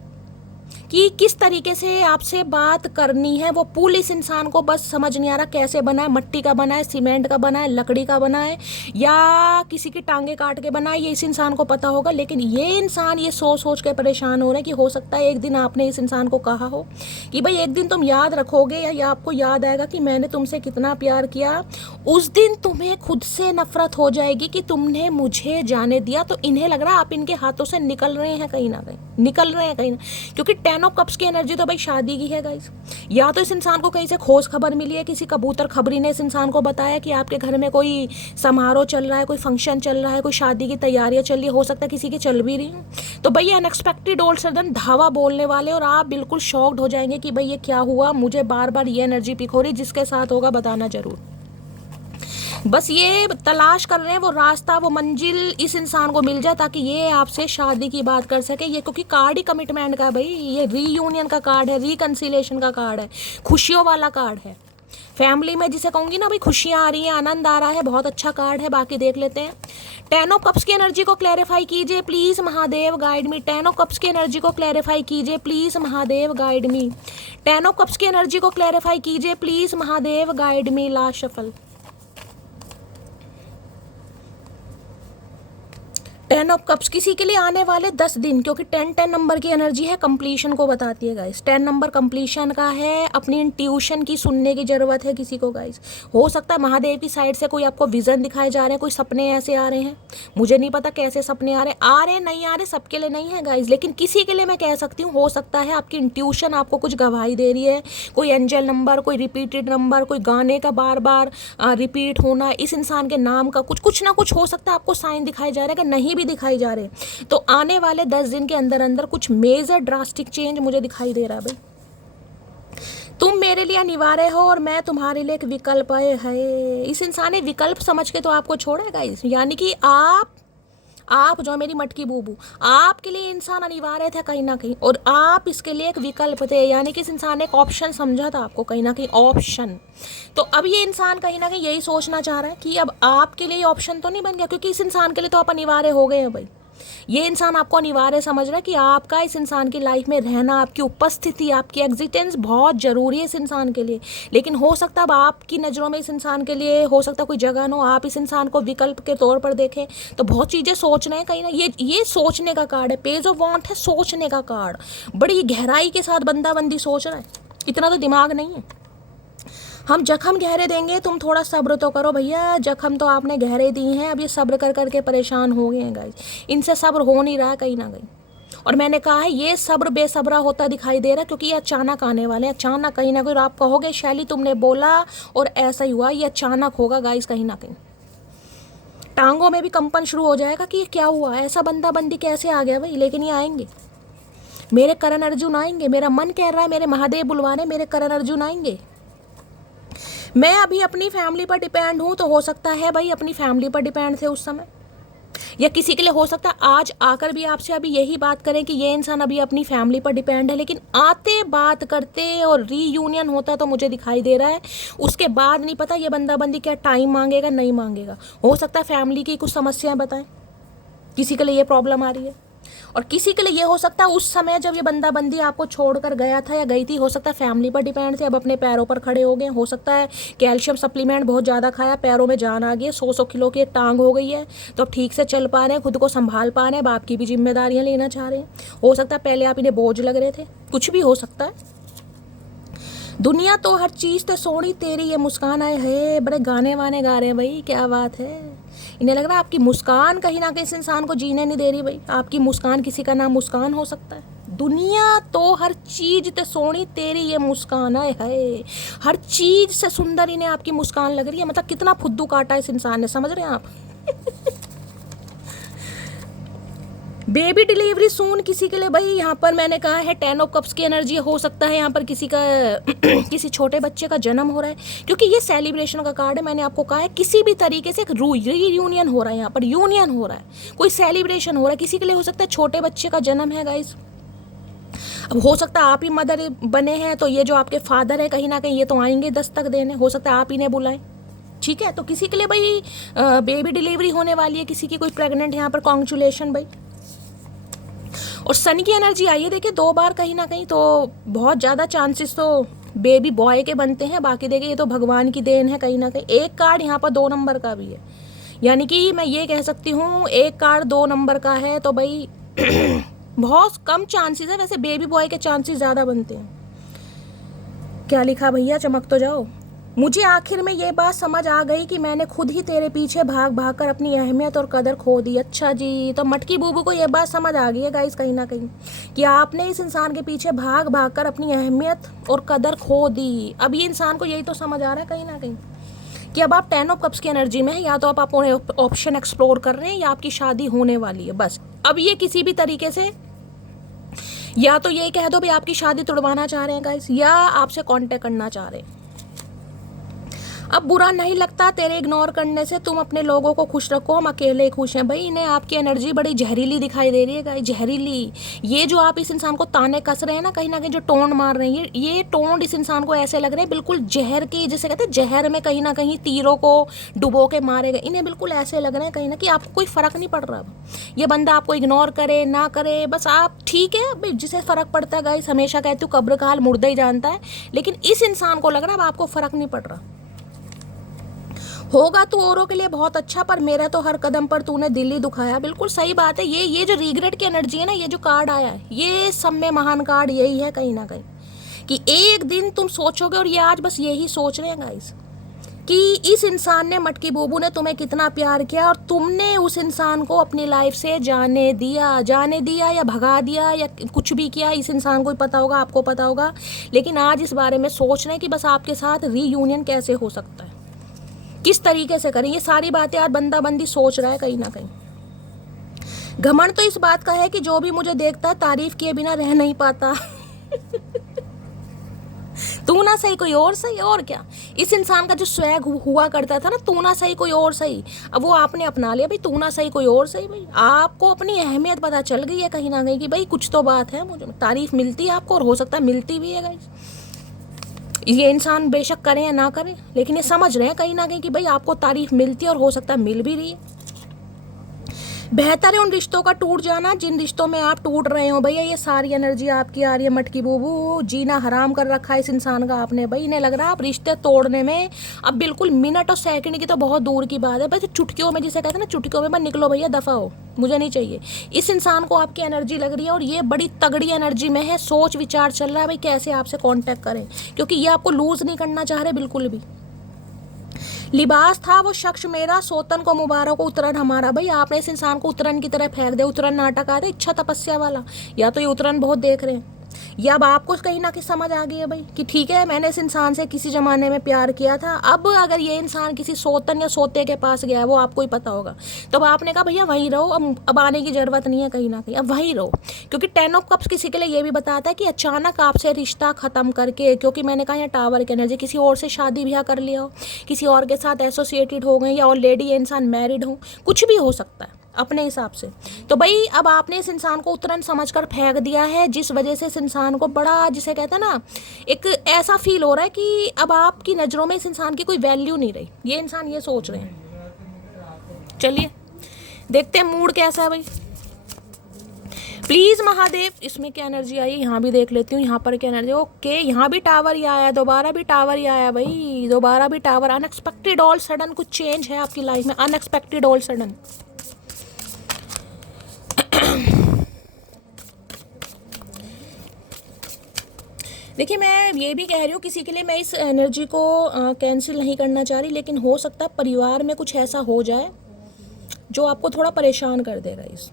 कि किस तरीके से आपसे बात करनी है। वो पुल इस इंसान को बस समझ नहीं आ रहा कैसे बना है, मट्टी का बना है, सीमेंट का बना है, लकड़ी का बना है, या किसी की टांगे काट के बना है, ये इस इंसान को पता होगा। लेकिन ये इंसान ये सोच सोच के परेशान हो रहे हैं कि हो सकता है एक दिन आपने इस इंसान को कहा हो कि भाई एक दिन तुम याद रखोगे, या आपको याद आएगा कि मैंने तुमसे कितना प्यार किया, उस दिन तुम्हें खुद से नफरत हो जाएगी कि तुमने मुझे जाने दिया। तो इन्हें लग रहा है आप इनके हाथों से निकल रहे हैं, कहीं ना कहीं निकल रहे हैं, कहीं ना, क्योंकि 10 ऑफ कप्स की एनर्जी तो भाई शादी की है गाइस। या तो इस इंसान को कहीं से खोज खबर मिली है, किसी कबूतर खबरी ने इस इंसान को बताया कि आपके घर में कोई समारोह चल रहा है, कोई फंक्शन चल रहा है, कोई शादी की तैयारियां चल रही है, हो सकता है किसी की चल भी रही हूँ। तो भाई ये अनएक्सपेक्टेड ऑल सडन धावा बोलने वाले, और आप बिल्कुल शॉक्ड हो जाएंगे कि भाई ये क्या हुआ, मुझे बार बार ये एनर्जी पिक हो रही। जिसके साथ होगा बताना जरूर। बस ये तलाश कर रहे हैं वो रास्ता, वो मंजिल इस इंसान को मिल जाए, ताकि ये आपसे शादी की बात कर सके। ये क्योंकि कार्ड ही कमिटमेंट का है भाई, ये रीयूनियन का कार्ड है, रिकंसिलेशन का कार्ड है, खुशियों वाला कार्ड है। फैमिली में जिसे कहूँगी ना भाई खुशियाँ आ रही हैं, आनंद आ रहा है, बहुत अच्छा कार्ड है। बाकी देख लेते हैं। 10 ऑफ कप्स की एनर्जी को क्लैरिफाई कीजिए please Mahadev, guide me. 10 of cups की एनर्जी को क्लैरिफाई कीजिए please Mahadev, guide me. 10 of cups की एनर्जी को क्लैरिफाई कीजिए please Mahadev, guide me. Last shuffle. 10 10 of cups किसी के लिए आने वाले 10 दिन, क्योंकि 10 नंबर की एनर्जी है, कंप्लीशन को बताती है गाइस। 10 नंबर कंप्लीशन का है, अपनी इंट्यूशन की सुनने की ज़रूरत है किसी को गाइस। हो सकता है महादेव की साइड से कोई आपको विज़न दिखाए जा रहे हैं, कोई सपने ऐसे आ रहे हैं, मुझे नहीं पता कैसे सपने आ रहे नहीं आ रहे, सबके लिए नहीं है गाइस, लेकिन किसी के लिए मैं कह सकती हूँ हो सकता है आपकी इंट्यूशन आपको कुछ गवाही दे रही है। कोई एंजल नंबर, कोई रिपीटेड नंबर, कोई गाने का बार बार रिपीट होना, इस इंसान के नाम का कुछ ना कुछ हो सकता है आपको साइन दिखाई जा रहा है कि नहीं भी दिखाई जा रहे। तो आने वाले 10 दिन के अंदर अंदर कुछ मेजर ड्रास्टिक चेंज मुझे दिखाई दे रहा है भाई। तुम मेरे लिए अनिवार्य हो और मैं तुम्हारे लिए एक विकल्प है। इस इंसान ने विकल्प समझ के तो आपको छोड़ा है गाइस, यानी कि आप जो मेरी मटकी बूबू, आपके लिए इंसान अनिवार्य था कहीं ना कहीं, और आप इसके लिए एक विकल्प थे, यानी कि इस इंसान ने एक ऑप्शन समझा था आपको कहीं ना कहीं, ऑप्शन। तो अब ये इंसान कहीं ना कहीं यही सोचना चाह रहा है कि अब आपके लिए ऑप्शन तो नहीं बन गया, क्योंकि इस इंसान के लिए तो आप अनिवार्य हो गए हैं भाई। ये इंसान आपको अनिवार्य समझ रहा है कि आपका इस इंसान की लाइफ में रहना, आपकी उपस्थिति, आपकी एग्जिस्टेंस बहुत ज़रूरी है इस इंसान के लिए। लेकिन हो सकता है अब आपकी नज़रों में इस इंसान के लिए हो सकता है कोई जगह ना हो, आप इस इंसान को विकल्प के तौर पर देखें। तो बहुत चीज़ें सोच रहे हैं कहीं ना, ये सोचने का कार्ड है, पेज ऑफ वॉन्ट है, सोचने का कार्ड। बड़ी गहराई के साथ बंदी सोच रहा है, इतना तो दिमाग नहीं है। हम जख्म गहरे देंगे, तुम थोड़ा सब्र तो करो भैया, जख्म तो आपने गहरे दिए हैं, अब ये सब्र कर करके परेशान हो गए हैं गाइस, इनसे सब्र हो नहीं रहा है कहीं ना कहीं। और मैंने कहा है ये सब्र बेसब्रा होता दिखाई दे रहा है, क्योंकि ये अचानक आने वाले हैं, अचानक कहीं ना कहीं। आप कहोगे शैली तुमने बोला और ऐसा ही हुआ, ये अचानक होगा गाइस कहीं ना कहीं। टांगों में भी कंपन शुरू हो जाएगा कि ये क्या हुआ, ऐसा बंदी कैसे आ गया भाई। लेकिन ये आएंगे, मेरे करण अर्जुन आएंगे, मेरा मन कह रहा है, मेरे महादेव बुलवाने, मेरे करण अर्जुन आएंगे। मैं अभी अपनी फैमिली पर डिपेंड हूँ, तो हो सकता है भाई अपनी फैमिली पर डिपेंड थे उस समय, या किसी के लिए हो सकता है आज आकर भी आपसे अभी यही बात करें कि ये इंसान अभी अपनी फैमिली पर डिपेंड है, लेकिन आते बात करते और रीयूनियन होता तो मुझे दिखाई दे रहा है उसके बाद नहीं पता ये बंदी क्या टाइम मांगेगा नहीं मांगेगा। हो सकता है फैमिली की कुछ समस्याएं बताएं, किसी के लिए ये प्रॉब्लम आ रही है, और किसी के लिए ये हो सकता है उस समय जब ये बंदी आपको छोड़कर गया था या गई थी, हो सकता है फैमिली पर डिपेंड थे, अब अपने पैरों पर खड़े हो गए। हो सकता है कैल्शियम सप्लीमेंट बहुत ज़्यादा खाया, पैरों में जान आ गई है, 100 किलो की एक टांग हो गई है, तो अब ठीक से चल पा रहे हैं, खुद को संभाल पा रहे हैं, बाप की भी जिम्मेदारियाँ लेना चाह रहे हैं। हो सकता है पहले आप इन्हें बोझ लग रहे थे, कुछ भी हो सकता है। दुनिया तो हर चीज़ तो सोनी तेरी ये मुस्कान आए है, बड़े गाने वाने गा रहे हैं भाई, क्या बात है। इन्हें लग रहा है आपकी मुस्कान कहीं ना कहीं इस इंसान को जीने नहीं दे रही भाई। आपकी मुस्कान, किसी का नाम मुस्कान हो सकता है। दुनिया तो हर चीज ते सोनी तेरी ये मुस्कान है, हर चीज से सुंदर इन्हें आपकी मुस्कान लग रही है। मतलब कितना फुद्दू काटा इस इंसान ने, समझ रहे हैं आप। बेबी डिलीवरी सून किसी के लिए भाई, यहाँ पर मैंने कहा है 10 ऑफ कप्स की एनर्जी हो सकता है यहाँ पर किसी का किसी छोटे बच्चे का जन्म हो रहा है, क्योंकि ये सेलिब्रेशन का कार्ड है। मैंने आपको कहा है किसी भी तरीके से एक रीयूनियन हो रहा है, यहाँ पर यूनियन हो रहा है, कोई सेलिब्रेशन हो रहा है, किसी के लिए हो सकता है छोटे बच्चे का जन्म है गाइस। अब हो सकता है आप ही मदर बने हैं, तो ये जो आपके फादर है कहीं ना कहीं ये तो आएंगे दस्तक देने, हो सकता है आप इन्हें बुलाएं, ठीक है। तो किसी के लिए भाई बेबी डिलीवरी होने वाली है, किसी की कोई प्रेग्नेंट यहाँ पर, कॉन्ग्रेचुलेशन भाई। और सन की एनर्जी आई है, देखिए 2 बार कहीं ना कहीं, तो बहुत ज़्यादा चांसेस तो बेबी बॉय के बनते हैं। बाकी देखिए ये तो भगवान की देन है कहीं ना कहीं। एक कार्ड यहाँ पर 2 नंबर का भी है, यानी कि मैं ये कह सकती हूँ एक कार्ड 2 नंबर का है, तो भाई बहुत कम चांसेस है, वैसे बेबी बॉय के चांसेस ज़्यादा बनते हैं। क्या लिखा भैया, चमक तो जाओ। मुझे आखिर में ये बात समझ आ गई कि मैंने खुद ही तेरे पीछे भाग भाग कर अपनी अहमियत और कदर खो दी। अच्छा जी, तो मटकी बूबू को ये बात समझ आ गई है गाइस कहीं ना कहीं कि आपने इस इंसान के पीछे भाग भाग कर अपनी अहमियत और कदर खो दी। अब ये इंसान को यही तो समझ आ रहा है कहीं ना कहीं कि अब आप 10 ऑफ कप्स की एनर्जी में है, या तो आप अपने ऑप्शन एक्सप्लोर कर रहे हैं या आपकी शादी होने वाली है। बस अब ये किसी भी तरीके से या तो ये कह दो भाई आपकी शादी तुड़वाना चाह रहे हैं गाइस, या आपसे कांटेक्ट करना चाह रहे हैं। अब बुरा नहीं लगता तेरे इग्नोर करने से, तुम अपने लोगों को खुश रखो, हम अकेले खुश हैं। भाई इन्हें आपकी एनर्जी बड़ी जहरीली दिखाई दे रही है गाइस, जहरीली। ये जो आप इस इंसान को ताने कस रहे हैं ना, कहीं ना कहीं जो टोन मार रहे हैं, ये टोन इस इंसान को ऐसे लग रहे हैं बिल्कुल जहर के, जैसे कहते हैं जहर में कहीं ना कहीं तीरों को डुबो के मारे गए, इन्हें बिल्कुल ऐसे लग रहे हैं कहीं ना कि आपको कोई फ़र्क नहीं पड़ रहा। ये बंदा आपको इग्नोर करे ना करे, बस आप ठीक है भाई, जिसे फ़र्क कपड़ता है गाइस, हमेशा कहती हूँ कब्र का हाल मुर्दा ही जानता है। लेकिन इस इंसान को लग रहा है अब आपको फ़र्क नहीं पड़ रहा। होगा तू औरों के लिए बहुत अच्छा, पर मेरा तो हर कदम पर तूने दिल ही दुखाया। बिल्कुल सही बात है। ये जो रिग्रेट की एनर्जी है ना, ये जो कार्ड आया है, ये सब में महान कार्ड यही है कहीं ना कहीं, कि एक दिन तुम सोचोगे, और ये आज बस यही सोच रहे हैं गाइस, कि इस इंसान ने, मटकी बूबू ने तुम्हें कितना प्यार किया, और तुमने उस इंसान को अपनी लाइफ से जाने दिया या भगा दिया या कुछ भी किया। इस इंसान को ही पता होगा, आपको पता होगा, लेकिन आज इस बारे में सोच रहे हैं कि बस आपके साथ रीयूनियन कैसे हो सकता है, किस तरीके से करें। ये सारी बातें आज बंदा बंदी सोच रहा है कहीं ना कहीं। घमंड तो इस बात का है कि जो भी मुझे देखता है तारीफ किए बिना रह नहीं पाता। तू ना सही कोई और सही, और क्या। इस इंसान का जो स्वैग हुआ करता था ना, तू ना सही कोई और सही, अब वो आपने अपना लिया भाई, तू ना सही कोई और सही। भाई आपको अपनी अहमियत पता चल गई है कहीं ना कहीं कि भाई कुछ तो बात है, मुझे तारीफ मिलती है आपको, और हो सकता है मिलती भी है गाइस। ये इंसान बेशक करें या ना करें, लेकिन ये समझ रहे हैं कहीं ना कहीं कि भाई आपको तारीफ मिलती है, और हो सकता है मिल भी रही है। बेहतर है उन रिश्तों का टूट जाना जिन रिश्तों में आप टूट रहे हो। भैया ये सारी एनर्जी आपकी आ रही है मटकी बूबू, जीना हराम कर रखा है इस इंसान का आपने। भाई इन्हें लग रहा है आप रिश्ते तोड़ने में अब बिल्कुल मिनट और सेकंड की तो बहुत दूर की बात है, भाई चुटकियों में, जिसे कहते हैं ना चुटकियों में, निकलो भैया, दफा हो, मुझे नहीं चाहिए। इस इंसान को आपकी एनर्जी लग रही है, और ये बड़ी तगड़ी एनर्जी में है, सोच विचार चल रहा है भाई कैसे आपसे कांटेक्ट करें, क्योंकि ये आपको लूज नहीं करना चाह रहे बिल्कुल भी। लिबास था वो शख्स मेरा, सोतन को मुबारक को उतरन हमारा। भाई आपने इस इंसान को उतरन की तरह फेंक दे। उतरन नाटक आ रहा है इच्छा तपस्या वाला, या तो ये उतरन बहुत देख रहे हैं, या अब आपको कहीं ना कहीं समझ आ गई है भाई कि ठीक है मैंने इस इंसान से किसी ज़माने में प्यार किया था, अब अगर ये इंसान किसी सोतन या सोते के पास गया है, वो आपको ही पता होगा, तो आपने कहा भैया वहीं रहो, अब आने की ज़रूरत नहीं है कहीं ना कहीं, अब वहीं रहो। क्योंकि 10 ऑफ कप्स किसी के लिए ये भी बताता है कि अचानक आपसे रिश्ता ख़त्म करके, क्योंकि मैंने कहा यहाँ टावर की एनर्जी, किसी और से शादी ब्याह कर लिया हो, किसी और के साथ एसोसिएटेड हो गए, या ऑलरेडी ये इंसान मैरिड हो, कुछ भी हो सकता है अपने हिसाब से। तो भाई अब आपने इस इंसान को उतरन समझकर फेंक दिया है, जिस वजह से इस इंसान को बड़ा, जिसे कहते हैं ना, एक ऐसा फील हो रहा है कि अब आपकी नज़रों में इस इंसान की कोई वैल्यू नहीं रही। ये इंसान ये सोच रहे हैं। चलिए देखते हैं मूड कैसा है भाई। प्लीज़ महादेव, इसमें क्या एनर्जी आई, यहाँ भी देख लेती हूँ, यहाँ पर क्या एनर्जी। ओके, यहाँ भी टावर ही आया, दोबारा भी टावर ही आया भाई, दोबारा भी टावर। अनएक्सपेक्टेड ऑल सडन कुछ चेंज है आपकी लाइफ में, अनएक्सपेक्टेड ऑल सडन। देखिए मैं ये भी कह रही हूँ किसी के लिए, मैं इस एनर्जी को कैंसिल नहीं करना चाह रही, लेकिन हो सकता है परिवार में कुछ ऐसा हो जाए जो आपको थोड़ा परेशान कर देगा। इस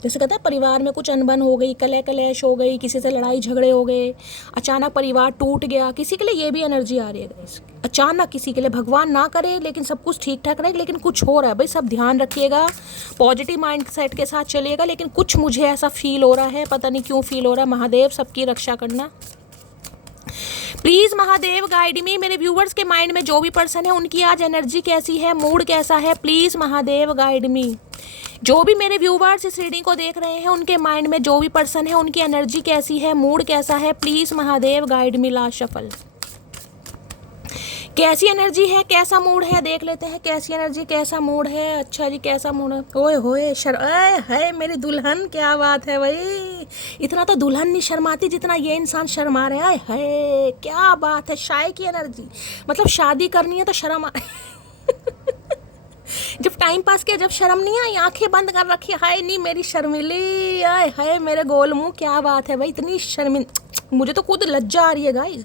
जैसे कहते हैं परिवार में कुछ अनबन हो गई, कलेश हो गई, किसी से लड़ाई झगड़े हो गए, अचानक परिवार टूट गया, किसी के लिए ये भी एनर्जी आ रही है। अचानक किसी के लिए, भगवान ना करे लेकिन सब कुछ ठीक ठाक रहे, लेकिन कुछ हो रहा है भाई, सब ध्यान रखिएगा, पॉजिटिव माइंड सेट के साथ चलिएगा। लेकिन कुछ मुझे ऐसा फील हो रहा है, पता नहीं क्यों फील हो रहा है। महादेव सबकी रक्षा करना प्लीज़, महादेव गाइड मी। मेरे व्यूवर्स के माइंड में जो भी पर्सन है उनकी आज एनर्जी कैसी है, मूड कैसा है, प्लीज़ महादेव गाइड मी। जो भी मेरे व्यूवर्स इस रीडिंग को देख रहे हैं उनके माइंड में जो भी पर्सन है उनकी एनर्जी कैसी है, मूड कैसा है, please Mahadev guide me. Last shuffle, कैसी एनर्जी है, कैसा मूड है, देख लेते हैं कैसी एनर्जी, कैसा मूड है। अच्छा जी, कैसा मूड है। ओए होए है मेरी दुल्हन, क्या बात है भाई, इतना तो दुल्हन नहीं शर्माती जितना ये इंसान शर्मा रहे हैं। है क्या बात है, शाय की एनर्जी, मतलब शादी करनी है तो शर्म जब टाइम पास किया, जब शर्म नहीं आई, आंखें बंद कर रखी, हाय नहीं मेरी शर्मिली, आए हाय मेरे गोल मुंह, क्या बात है भाई, इतनी शर्मिन, मुझे तो खुद लज्जा आ रही है गाइस,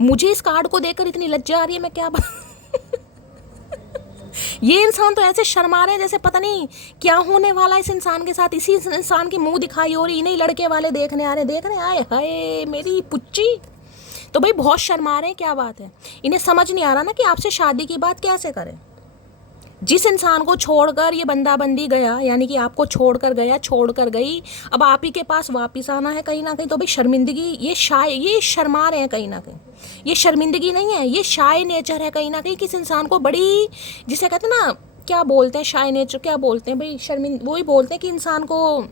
मुझे इस कार्ड को देखकर इतनी लज्जा आ रही है, मैं क्या ये इंसान तो ऐसे शर्मा रहे हैं जैसे पता नहीं क्या होने वाला है इस इंसान के साथ। इसी इंसान की मुंह दिखाई हो रही, इन्हीं लड़के वाले देखने आ रहे, देख रहे हैं, आए हाय मेरी पुच्ची, तो भाई बहुत शर्मा रहे हैं, क्या बात है। इन्हें समझ नहीं आ रहा ना कि आपसे शादी की बात कैसे करें। जिस इंसान को छोड़कर ये बंदा बंदी गया, यानी कि आपको छोड़कर गया, छोड़कर गई, अब आप ही के पास वापस आना है कहीं ना कहीं, तो भाई शर्मिंदगी, ये शर्मा रहे हैं कहीं ना कहीं, ये शर्मिंदगी नहीं है, ये शाय नेचर है कहीं ना कहीं। किस इंसान को बड़ी, जिसे कहते हैं ना, क्या बोलते हैं शाय नेचर, क्या बोलते हैं भाई, वही बोलते हैं कि इंसान को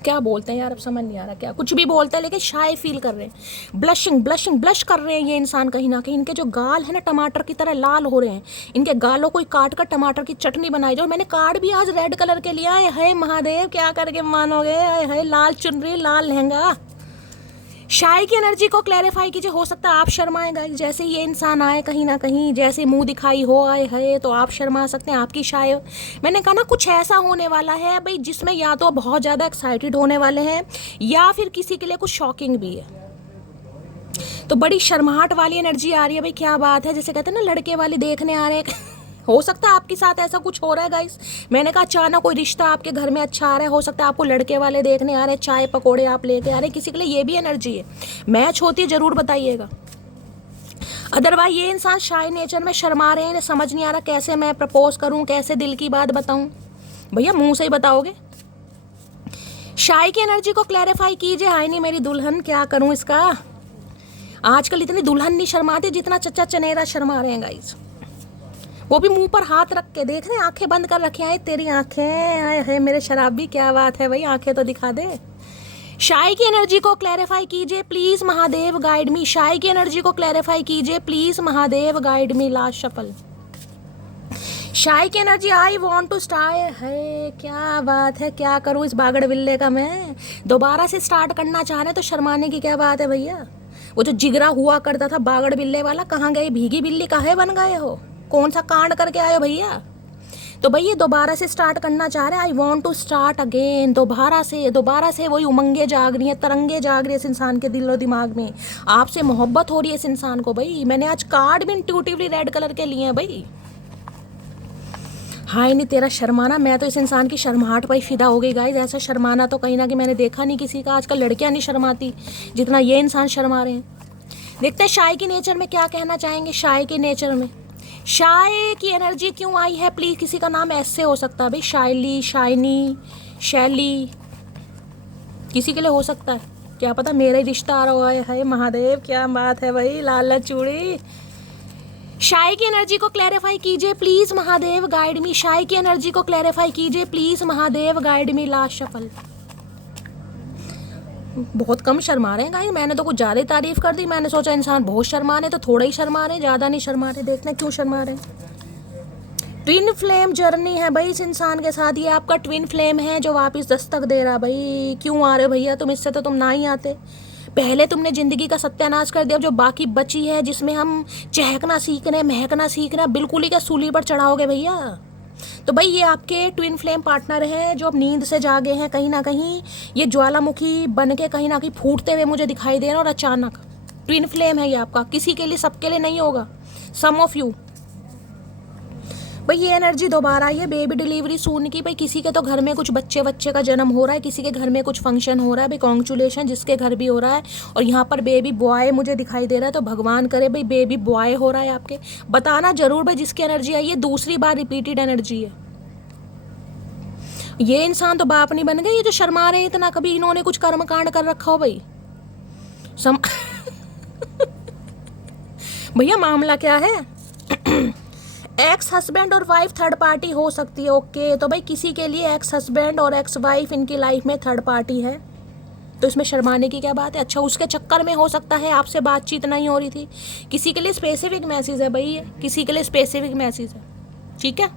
क्या बोलते हैं यार, अब समझ नहीं आ रहा, क्या कुछ भी बोलते हैं, लेकिन शाय फील कर रहे हैं, ब्लश कर रहे हैं ये इंसान कहीं ना कहीं। इनके जो गाल है ना टमाटर की तरह लाल हो रहे हैं, इनके गालों को काट कर टमाटर की चटनी बनाई जाओ। मैंने कार्ड भी आज रेड कलर के लिया है, महादेव क्या करके मानोगे, है लाल चुनरी, लाल लहंगा, शाय की एनर्जी को क्लैरिफाई कीजिए। हो सकता है आप शर्माएं गाइस, जैसे ये इंसान आए कहीं ना कहीं, जैसे मुंह दिखाई हो आए है तो आप शर्मा सकते हैं। आपकी शाय, मैंने कहा ना कुछ ऐसा होने वाला है भाई जिसमें या तो बहुत ज़्यादा एक्साइटेड होने वाले हैं या फिर किसी के लिए कुछ शॉकिंग भी है। तो बड़ी शर्माहट वाली एनर्जी आ रही है भाई, क्या बात है, जैसे कहते हैं ना लड़के वाले देखने आ रहे हैं। हो सकता है आपके साथ ऐसा कुछ हो रहा है गाइस। मैंने कहा अचानक कोई रिश्ता आपके घर में अच्छा आ रहा है, हो सकता है आपको लड़के वाले देखने आ रहे हैं, चाय पकौड़े आप लेके आ रहे हैं, किसी के लिए ये भी एनर्जी है। मैच होती है जरूर बताइएगा। अदरवाइज ये इंसान शाय नेचर में शर्मा रहे हैं, इन्हें समझ नहीं आ रहा कैसे मैं प्रपोज करूं, कैसे दिल की बात बताऊं। भैया मुंह से ही बताओगे। शाय की एनर्जी को क्लैरिफाई कीजिए। हाय नहीं मेरी दुल्हन, क्या करूं इसका। आजकल इतनी दुल्हन नहीं शर्माती जितना चच्चा चनेरा शर्मा रहे हैं गाइस। वो भी मुंह पर हाथ रख के देख रहे हैं, आंखें बंद कर रखी हैं। तेरी आंखें आए है मेरे शराबी, क्या बात है भाई, आंखें तो दिखा दे। शाय की एनर्जी को क्लैरिफाई कीजिए please Mahadev guide me. Shy की एनर्जी को क्लैरिफाई कीजिए please Mahadev guide me. Last shuffle. Shy की energy I want to start है, क्या बात है, क्या करूँ इस बागड़ बिल्ले का मैं। दोबारा से स्टार्ट करना चाह रहे तो शर्माने की क्या बात है भैया। वो जो जिगरा हुआ करता था बागड़ बिल्ले वाला कहाँ गए, भीगी बिल्ली काहे बन गए हो, कौन सा कांड करके आए हो भैया। तो भैया दोबारा से स्टार्ट करना चाह रहे हैं। I want to start again. दोबारा से वही उमंगे जाग रही है, तरंगे जाग रही है इस इंसान के दिलो दिमाग में। आपसे मोहब्बत हो रही है इस इंसान को भाई। मैंने आज कार्ड भी इंट्यूटिवली रेड कलर के लिए हैं भाई। हाय नहीं तेरा शर्माना, मैं तो इस इंसान की शर्माहट पर ही फिदा हो गई गाइस। ऐसा शर्माना तो कहीं ना कहीं मैंने देखा नहीं किसी का। आजकल लड़कियां नहीं शर्माती जितना ये इंसान शर्मा रहे हैं। देखते हैं शाय की नेचर में क्या कहना चाहेंगे। शाय के नेचर में शाय की एनर्जी क्यों आई है प्लीज। किसी का नाम ऐसे हो सकता है भाई, शायली, शाइनी, शैली, किसी के लिए हो सकता है, क्या पता मेरा ही रिश्ता आ रहा है। महादेव क्या बात है भाई, लाल चूड़ी। शाय की एनर्जी को क्लैरिफाई कीजिए please Mahadev guide me. Shy की एनर्जी को क्लैरिफाई कीजिए please Mahadev guide me. Last shuffle. बहुत कम शर्मा रहे हैं गाइस, मैंने तो कुछ ज़्यादा ही तारीफ कर दी। मैंने सोचा इंसान बहुत शर्मा रहे तो थोड़ा ही शर्मा रहे, ज़्यादा नहीं शर्मा रहे। देखते हैं क्यों शर्मा रहे। ट्विन फ्लेम जर्नी है भाई इस इंसान के साथ। ये आपका ट्विन फ्लेम है जो वापस दस्तक दे रहा भाई। क्यों आ रहे हो भैया तुम, इससे तो तुम ना ही आते। पहले तुमने जिंदगी का सत्यानाश कर दिया, जो बाकी बची है जिसमें हम चहकना सीख रहे हैं, महकना सीख रहे हैं, बिल्कुल ही क्या सूली पर चढ़ाओगे भैया। तो भाई ये आपके ट्विन फ्लेम पार्टनर हैं जो अब नींद से जागे हैं कहीं ना कहीं। ये ज्वालामुखी बन के कहीं ना कहीं फूटते हुए मुझे दिखाई दे रहे हैं। और अचानक ट्विन फ्लेम है ये आपका, किसी के लिए सबके लिए नहीं होगा, सम ऑफ यू। भाई ये एनर्जी दोबारा आई है बेबी डिलीवरी सून की। भाई किसी के तो घर में कुछ बच्चे का जन्म हो रहा है, किसी के घर में कुछ फंक्शन हो रहा है भाई। कॉन्ग्रेचुलेशन जिसके घर भी हो रहा है। और यहाँ पर बेबी बॉय मुझे दिखाई दे रहा है, तो भगवान करे भाई बेबी बॉय हो रहा है आपके। बताना जरूर भाई जिसकी एनर्जी आई है, दूसरी बार रिपीटेड एनर्जी है। ये इंसान तो बाप नहीं बन गए, ये जो शर्मा रहे हैं इतना, कभी इन्होंने कुछ कर्म कांड कर रखा हो भाई। भैया मामला क्या है। एक्स हस्बैंड और वाइफ थर्ड पार्टी हो सकती है। ओके तो भाई किसी के लिए एक्स हस्बैंड और एक्स वाइफ इनकी लाइफ में थर्ड पार्टी है, तो इसमें शर्माने की क्या बात है। अच्छा उसके चक्कर में हो सकता है आपसे बातचीत नहीं हो रही थी। किसी के लिए स्पेसिफिक मैसेज है भाई, किसी के लिए स्पेसिफिक मैसेज है, ठीक है।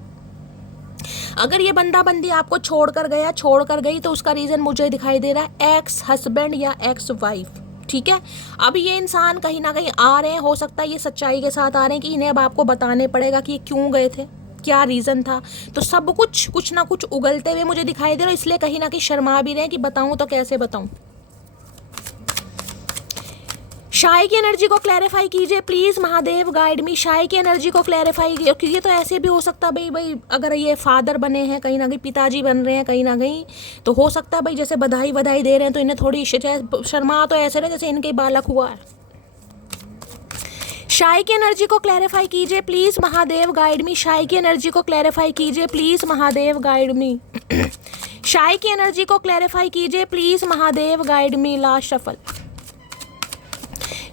अगर ये बंदा बंदी आपको छोड़कर गया, छोड़कर गई, तो उसका रीजन मुझे दिखाई दे रहा है एक्स हस्बैंड या एक्स वाइफ, ठीक है। अब ये इंसान कहीं ना कहीं आ रहे हैं, हो सकता है ये सच्चाई के साथ आ रहे हैं कि इन्हें अब आपको बताने पड़ेगा कि ये क्यों गए थे, क्या रीज़न था। तो सब कुछ ना कुछ उगलते हुए मुझे दिखाई दे रहा है, इसलिए कहीं ना कहीं शर्मा भी रहे हैं कि बताऊं तो कैसे बताऊं। शाय की एनर्जी को क्लैरिफाई कीजिए please Mahadev guide me. Shy की एनर्जी को क्लैरिफाई कीजिए, क्योंकि ये तो ऐसे भी हो सकता है भाई अगर ये फादर बने हैं कहीं ना कहीं, पिताजी बन रहे हैं कहीं ना कहीं, तो हो सकता है भाई जैसे बधाई दे रहे हैं तो इन्हें थोड़ी शर्मा तो ऐसे रहे जैसे इनके बालक हुआ है। शाय की एनर्जी को क्लैरिफाई कीजिए please Mahadev guide me. Shy की एनर्जी को क्लैरिफाई कीजिए please Mahadev guide me. Shy की एनर्जी को क्लैरिफाई कीजिए please Mahadev guide me. Last shuffle.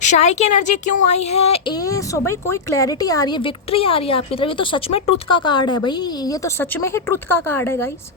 Shy की एनर्जी क्यों आई है। सो भाई कोई क्लैरिटी आ रही है, विक्ट्री आ रही है आपकी तरफ। ये तो सच में ट्रुथ का कार्ड है भाई, ये तो सच में ही ट्रुथ का कार्ड है गाइस।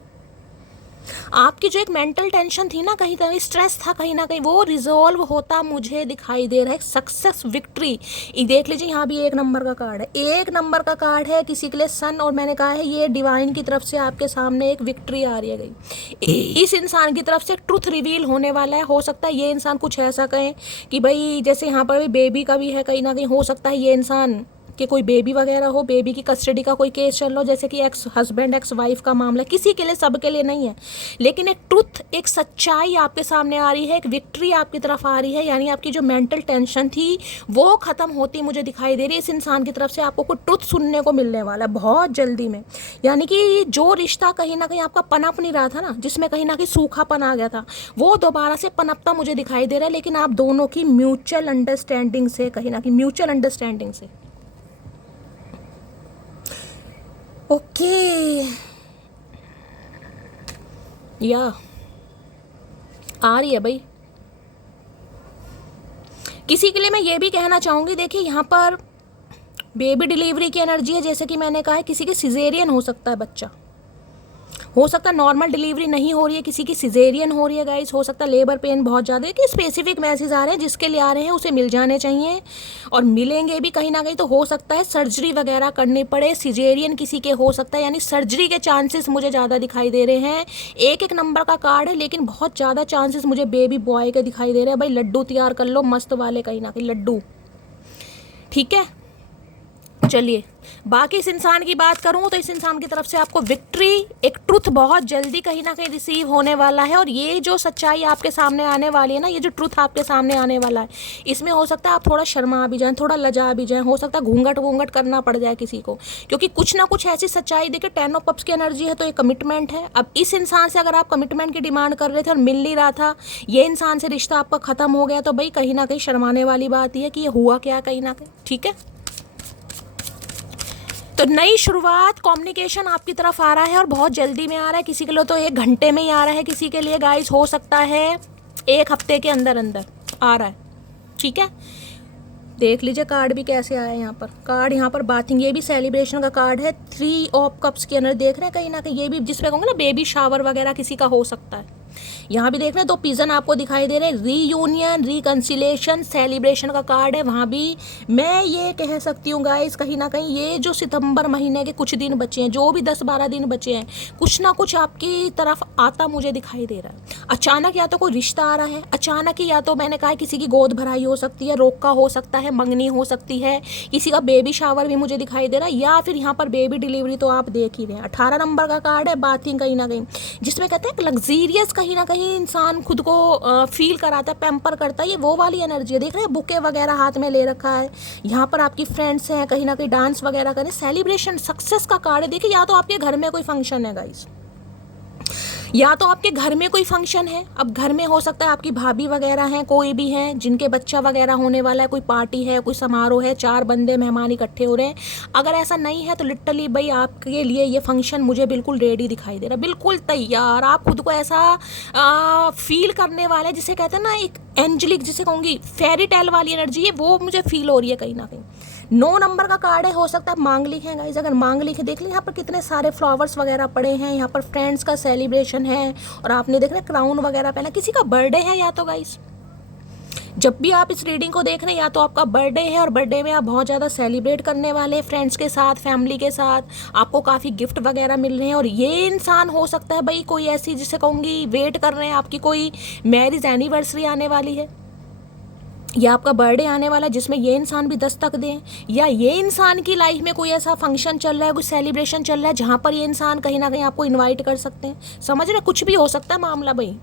आपकी जो एक मेंटल टेंशन थी ना, कहीं ना कहीं स्ट्रेस था, कहीं ना कहीं वो रिजॉल्व होता मुझे दिखाई दे रहा है। Success, victory. देख लीजिए यहाँ भी 1 नंबर का कार्ड है, 1 नंबर का कार्ड है किसी के लिए सन, और मैंने कहा है ये डिवाइन की तरफ से आपके सामने एक विक्ट्री आ रही है गई। इस इंसान की तरफ से ट्रुथ रिवील होने वाला है। हो सकता है ये इंसान कुछ ऐसा कहे कि भाई, जैसे यहाँ पर बेबी का भी है, कहीं ना कहीं हो सकता है ये इंसान कि कोई बेबी वगैरह हो, बेबी की कस्टडी का कोई केस चल रहा हो, जैसे कि एक्स हस्बैंड एक्स वाइफ का मामला, किसी के लिए, सबके लिए नहीं है, लेकिन एक ट्रुथ, एक सच्चाई आपके सामने आ रही है, एक विक्ट्री आपकी तरफ आ रही है। यानी आपकी जो मेंटल टेंशन थी वो ख़त्म होती मुझे दिखाई दे रही है। इस इंसान की तरफ से आपको कोई ट्रुथ सुनने को मिलने वाला है बहुत जल्दी में। यानी कि जो रिश्ता कहीं ना कहीं आपका पनप नहीं रहा था ना, जिसमें कहीं ना कहीं सूखापन आ गया था, वो दोबारा से पनपता मुझे दिखाई दे रहा है, लेकिन आप दोनों की म्यूचुअल अंडरस्टैंडिंग से, कहीं ना कहीं म्यूचुअल अंडरस्टैंडिंग से। ओके, या आ रही है भाई। किसी के लिए मैं ये भी कहना चाहूँगी, देखिए यहाँ पर बेबी डिलीवरी की एनर्जी है, जैसे कि मैंने कहा है, किसी के सिजेरियन हो सकता है बच्चा, हो सकता है नॉर्मल डिलीवरी नहीं हो रही है, किसी की सिजेरियन हो रही है गाइस, हो सकता है लेबर पेन बहुत ज़्यादा है। कि स्पेसिफिक मैसेज आ रहे हैं, जिसके लिए आ रहे हैं उसे मिल जाने चाहिए, और मिलेंगे भी कहीं ना कहीं। तो हो सकता है सर्जरी वगैरह करनी पड़े, सिजेरियन किसी के हो सकता है, यानी सर्जरी के चांसेस मुझे ज़्यादा दिखाई दे रहे हैं। 1 नंबर का कार्ड है, लेकिन बहुत ज़्यादा चांसेस मुझे बेबी बॉय के दिखाई दे रहे हैं। भाई लड्डू तैयार कर लो मस्त वाले, कहीं ना कहीं लड्डू, ठीक है। चलिए, बाकी इस इंसान की बात करूं तो इस इंसान की तरफ से आपको विक्ट्री, एक ट्रुथ बहुत जल्दी कहीं ना कहीं रिसीव होने वाला है। और ये जो सच्चाई आपके सामने आने वाली है ना, ये जो ट्रुथ आपके सामने आने वाला है, इसमें हो सकता है आप थोड़ा शर्मा भी जाएं, थोड़ा लजा भी जाएं, हो सकता है घूंघट करना पड़ जाए किसी को, क्योंकि कुछ ना कुछ ऐसी सच्चाई, देखिए 10 ऑफ कप्स की एनर्जी है, तो ये कमिटमेंट है। अब इस इंसान से अगर आप कमिटमेंट की डिमांड कर रहे थे और मिल नहीं रहा था, ये इंसान से रिश्ता आपका खत्म हो गया, तो भाई कहीं ना कहीं शर्माने वाली बात यह है कि ये हुआ क्या कहीं ना कहीं, ठीक है। तो नई शुरुआत, कम्युनिकेशन आपकी तरफ आ रहा है, और बहुत जल्दी में आ रहा है। किसी के लिए तो 1 घंटे में ही आ रहा है, किसी के लिए गाइस हो सकता है 1 हफ्ते के अंदर अंदर आ रहा है, ठीक है। देख लीजिए कार्ड भी कैसे आया है यहाँ पर, कार्ड यहाँ पर बाथिंग, ये भी सेलिब्रेशन का कार्ड है। 3 ऑफ कप्स के अंदर देख रहे हैं कहीं ना कहीं, ये भी जिसमें कहूँगा ना बेबी शावर वगैरह किसी का हो सकता है। यहाँ भी देख रहे हैं 2 पिजन आपको दिखाई दे रहे हैं, रीयूनियन, रिकन्सिलेशन, सेलिब्रेशन का कार्ड है। वहाँ भी मैं ये कह सकती हूँ गाइस, कहीं ना कहीं ये जो सितंबर महीने के कुछ दिन बचे हैं, जो भी 10-12 दिन बचे हैं, कुछ ना कुछ आपकी तरफ आता मुझे दिखाई दे रहा है। अचानक या तो कोई रिश्ता आ रहा है, अचानक ही, या तो मैंने कहा किसी की गोद भराई हो सकती है, रोका हो सकता है, मंगनी हो सकती है, किसी का बेबी शावर भी मुझे दिखाई दे रहा है, या फिर यहाँ पर बेबी डिलीवरी तो आप देख ही रहे हैं। 18 नंबर का कार्ड है बाथिंग, कहीं ना कहीं जिसमें कहते हैं लग्जीरियस, कहीं ना कहीं इंसान खुद को फील कराता है, पैम्पर करता है, ये वो वाली एनर्जी है। देख रहे हैं बुके वगैरह हाथ में ले रखा है, यहाँ पर आपकी फ्रेंड्स हैं, कहीं ना कहीं डांस वगैरह करें, सेलिब्रेशन, सक्सेस का कार्ड है। देखिए या तो आपके घर में कोई फंक्शन है गाइस, या तो आपके घर में कोई फंक्शन है। अब घर में हो सकता है आपकी भाभी वगैरह हैं, कोई भी हैं जिनके बच्चा वगैरह होने वाला है, कोई पार्टी है, कोई समारोह है, 4 बंदे मेहमान इकट्ठे हो रहे हैं। अगर ऐसा नहीं है तो लिटरली भाई आपके लिए ये फंक्शन मुझे बिल्कुल रेडी दिखाई दे रहा है, बिल्कुल तैयार। आप खुद को ऐसा फील करने वाले, जिसे कहते हैं ना एक एंजलिक, जिसे कहूँगी फेरी टेल वाली एनर्जी है, वो मुझे फील हो रही है कहीं ना कहीं। 9 नंबर का कार्ड है, हो सकता है मांगलिक है गाइस। अगर मांगलिक है, देख लें यहाँ पर कितने सारे फ्लावर्स वगैरह पड़े हैं, यहाँ पर फ्रेंड्स का सेलिब्रेशन है, और आपने देख रहे क्राउन वगैरह पहना, किसी का बर्थडे है या तो गाइस। जब भी आप इस रीडिंग को देख रहे हैं, या तो आपका बर्थडे है और बर्थडे में आप बहुत ज़्यादा सेलिब्रेट करने वाले हैं फ्रेंड्स के साथ, फैमिली के साथ, आपको काफ़ी गिफ्ट वगैरह मिल रहे हैं। और ये इंसान हो सकता है भाई कोई ऐसी, जिसे कहूँगी वेट कर रहे हैं, आपकी कोई मैरिज एनिवर्सरी आने वाली है, या आपका बर्थडे आने वाला है जिसमें ये इंसान भी दस्तक दें, या ये इंसान की लाइफ में कोई ऐसा फंक्शन चल रहा है, कोई सेलिब्रेशन चल रहा है, जहाँ पर ये इंसान कहीं ना कहीं आपको इनवाइट कर सकते हैं। समझ रहे, कुछ भी हो सकता है मामला भाई,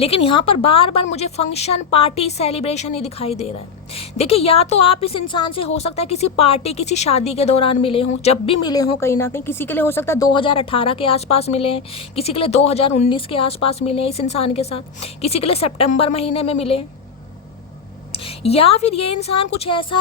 लेकिन यहाँ पर बार बार मुझे फंक्शन, पार्टी, सेलिब्रेशन ही दिखाई दे रहा है। देखिए या तो आप इस इंसान से हो सकता है किसी पार्टी, किसी शादी के दौरान मिले हों, जब भी मिले हों कहीं ना कहीं, किसी के लिए हो सकता है 2018 के आसपास मिले हैं, किसी के लिए 2019 के आसपास मिले हैं इस इंसान के साथ, किसी के लिए सितंबर महीने में मिले, या फिर ये इंसान कुछ ऐसा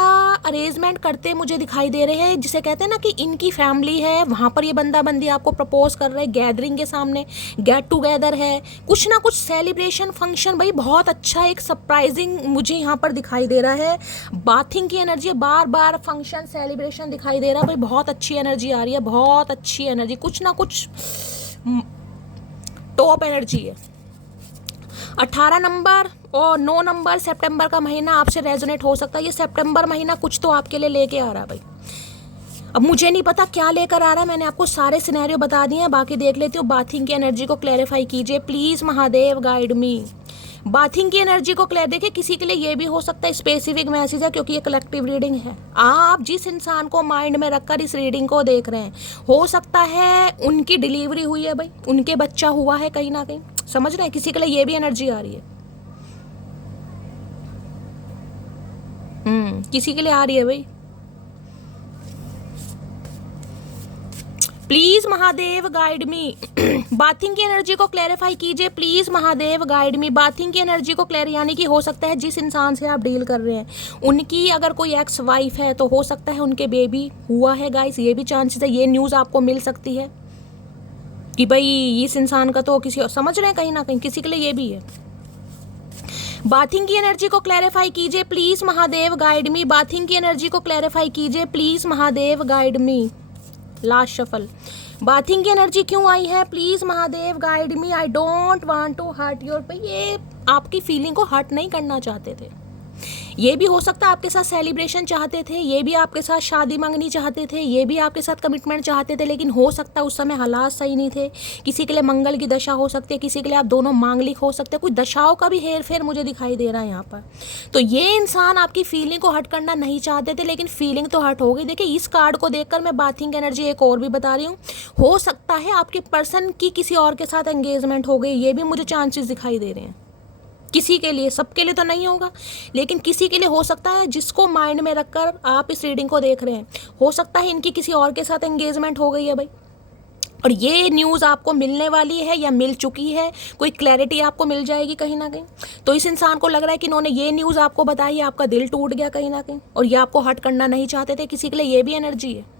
अरेंजमेंट करते मुझे दिखाई दे रहे हैं, जिसे कहते हैं ना कि इनकी फैमिली है, वहाँ पर ये बंदा बंदी आपको प्रपोज कर रहे हैं, गैदरिंग के सामने गेट टुगेदर है, कुछ ना कुछ सेलिब्रेशन, फंक्शन, भाई बहुत अच्छा एक सरप्राइजिंग मुझे यहाँ पर दिखाई दे रहा है। बाथिंग की एनर्जी, बार बार फंक्शन, सेलिब्रेशन दिखाई दे रहा है भाई, बहुत अच्छी एनर्जी आ रही है, बहुत अच्छी एनर्जी, कुछ ना कुछ टॉप एनर्जी है। 18 नंबर और 9 नंबर सितंबर का महीना आपसे रेजोनेट हो सकता है। ये सितंबर महीना कुछ तो आपके लिए लेके आ रहा है भाई। अब मुझे नहीं पता क्या लेकर आ रहा है, मैंने आपको सारे सिनेरियो बता दिए हैं, बाकी देख लेती हूँ। बाथिंग की एनर्जी को क्लैरिफाई कीजिए please, Mahadev guide me. Bathing की एनर्जी को क्लियर, देखिए किसी के लिए ये भी हो सकता है स्पेसिफिक मैसेज है, क्योंकि ये कलेक्टिव रीडिंग है। आप जिस इंसान को माइंड में रखकर इस रीडिंग को देख रहे हैं, हो सकता है उनकी डिलीवरी हुई है भाई, उनके बच्चा हुआ है कहीं ना कहीं, समझ रहे हैं? किसी के लिए ये भी एनर्जी आ रही है। किसी के लिए आ रही है भाई। Please Mahadev guide me. Bathing की एनर्जी को क्लैरिफाई कीजिए please, Mahadev guide me. Bathing की एनर्जी को क्लियर, यानी कि हो सकता है जिस इंसान से आप डील कर रहे हैं उनकी अगर कोई एक्स वाइफ है तो हो सकता है उनके बेबी हुआ है गाइस, ये भी चांसेस है। ये न्यूज़ आपको मिल सकती है कि भाई इस इंसान का तो किसी और, समझ रहे हैं? कहीं ना कहीं किसी के लिए ये भी है। बाथिंग की एनर्जी को क्लैरिफाई कीजिए please, Mahadev guide me. Bathing की एनर्जी को क्लैरिफाई कीजिए please, Mahadev guide me. Last shuffle. Bathing की एनर्जी क्यों आई है please, Mahadev guide me. I don't want to hurt your, भाई ये आपकी फीलिंग को हर्ट नहीं करना चाहते थे। ये भी हो सकता है आपके साथ सेलिब्रेशन चाहते थे, ये भी आपके साथ शादी मांगनी चाहते थे, ये भी आपके साथ कमिटमेंट चाहते थे, लेकिन हो सकता है उस समय हालात सही नहीं थे। किसी के लिए मंगल की दशा हो सकती है, किसी के लिए आप दोनों मांगलिक हो सकते हैं, कोई दशाओं का भी हेर फेर मुझे दिखाई दे रहा है यहाँ पर। तो ये इंसान आपकी फीलिंग को हर्ट करना नहीं चाहते थे, लेकिन फीलिंग तो हर्ट हो गई। देखिए इस कार्ड को देखकर मैं बाथिंग एनर्जी एक और भी बता रही हूँ, हो सकता है आपके पर्सन की किसी और के साथ एंगेजमेंट हो गई, ये भी मुझे चांसेस दिखाई दे रहे हैं। किसी के लिए, सबके लिए तो नहीं होगा, लेकिन किसी के लिए हो सकता है जिसको माइंड में रखकर आप इस रीडिंग को देख रहे हैं, हो सकता है इनकी किसी और के साथ एंगेजमेंट हो गई है भाई। और ये न्यूज़ आपको मिलने वाली है या मिल चुकी है, कोई क्लैरिटी आपको मिल जाएगी कहीं ना कहीं। तो इस इंसान को लग रहा है कि इन्होंने ये न्यूज़ आपको बताई, आपका दिल टूट गया कहीं ना कहीं, और ये आपको हर्ट करना नहीं चाहते थे। किसी के लिए ये भी एनर्जी है।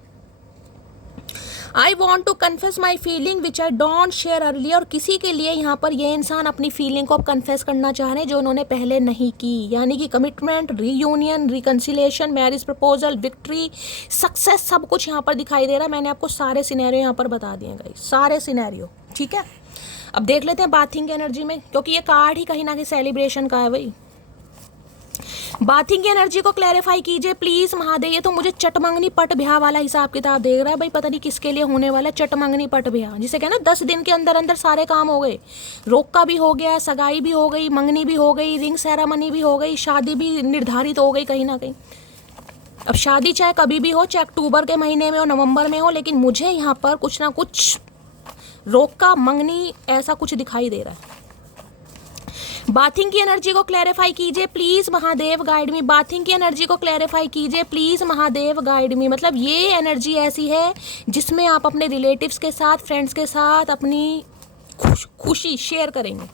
I want to confess my feeling which I don't share early. और किसी के लिए यहाँ पर ये इंसान अपनी फीलिंग को अब कन्फेस करना चाह रहे हैं जो उन्होंने पहले नहीं की, यानी कि commitment, reunion, reconciliation, marriage proposal, victory, success, सब कुछ यहाँ पर दिखाई दे रहा है। मैंने आपको सारे सिनेरियो यहाँ पर बता दिए गाइस, सारे सिनेरियो, ठीक है। अब देख लेते हैं बाथिंग की एनर्जी में, क्योंकि ये कार्ड ही कहीं ना कहीं सेलिब्रेशन का है भाई। बाथिंग की एनर्जी को क्लैरिफाई कीजिए प्लीज, महादेव। ये तो मुझे चटमंगनी पट ब्याह वाला हिसाब किताब देख रहा है भाई, पता नहीं किसके लिए होने वाला है चटमंगनी पट ब्याह, जिसे कहना 10 दिन के अंदर अंदर सारे काम हो गए। रोका भी हो गया, सगाई भी हो गई, मंगनी भी हो गई, रिंग सेरेमनी भी हो गई, शादी भी निर्धारित हो गई कहीं ना कहीं। अब शादी चाहे कभी भी हो, चाहे अक्टूबर के महीने में हो, नवंबर में हो, लेकिन मुझे यहाँ पर कुछ ना कुछ रोका, मंगनी, ऐसा कुछ दिखाई दे रहा है। बाथिंग की एनर्जी को क्लैरिफाई कीजिए please, Mahadev guide me. Bathing की एनर्जी को क्लैरिफाई कीजिए प्लीज, महादेव गाइड मी। मतलब ये एनर्जी ऐसी है जिसमें आप अपने रिलेटिव्स के साथ, फ्रेंड्स के साथ अपनी खुशी शेयर करेंगे।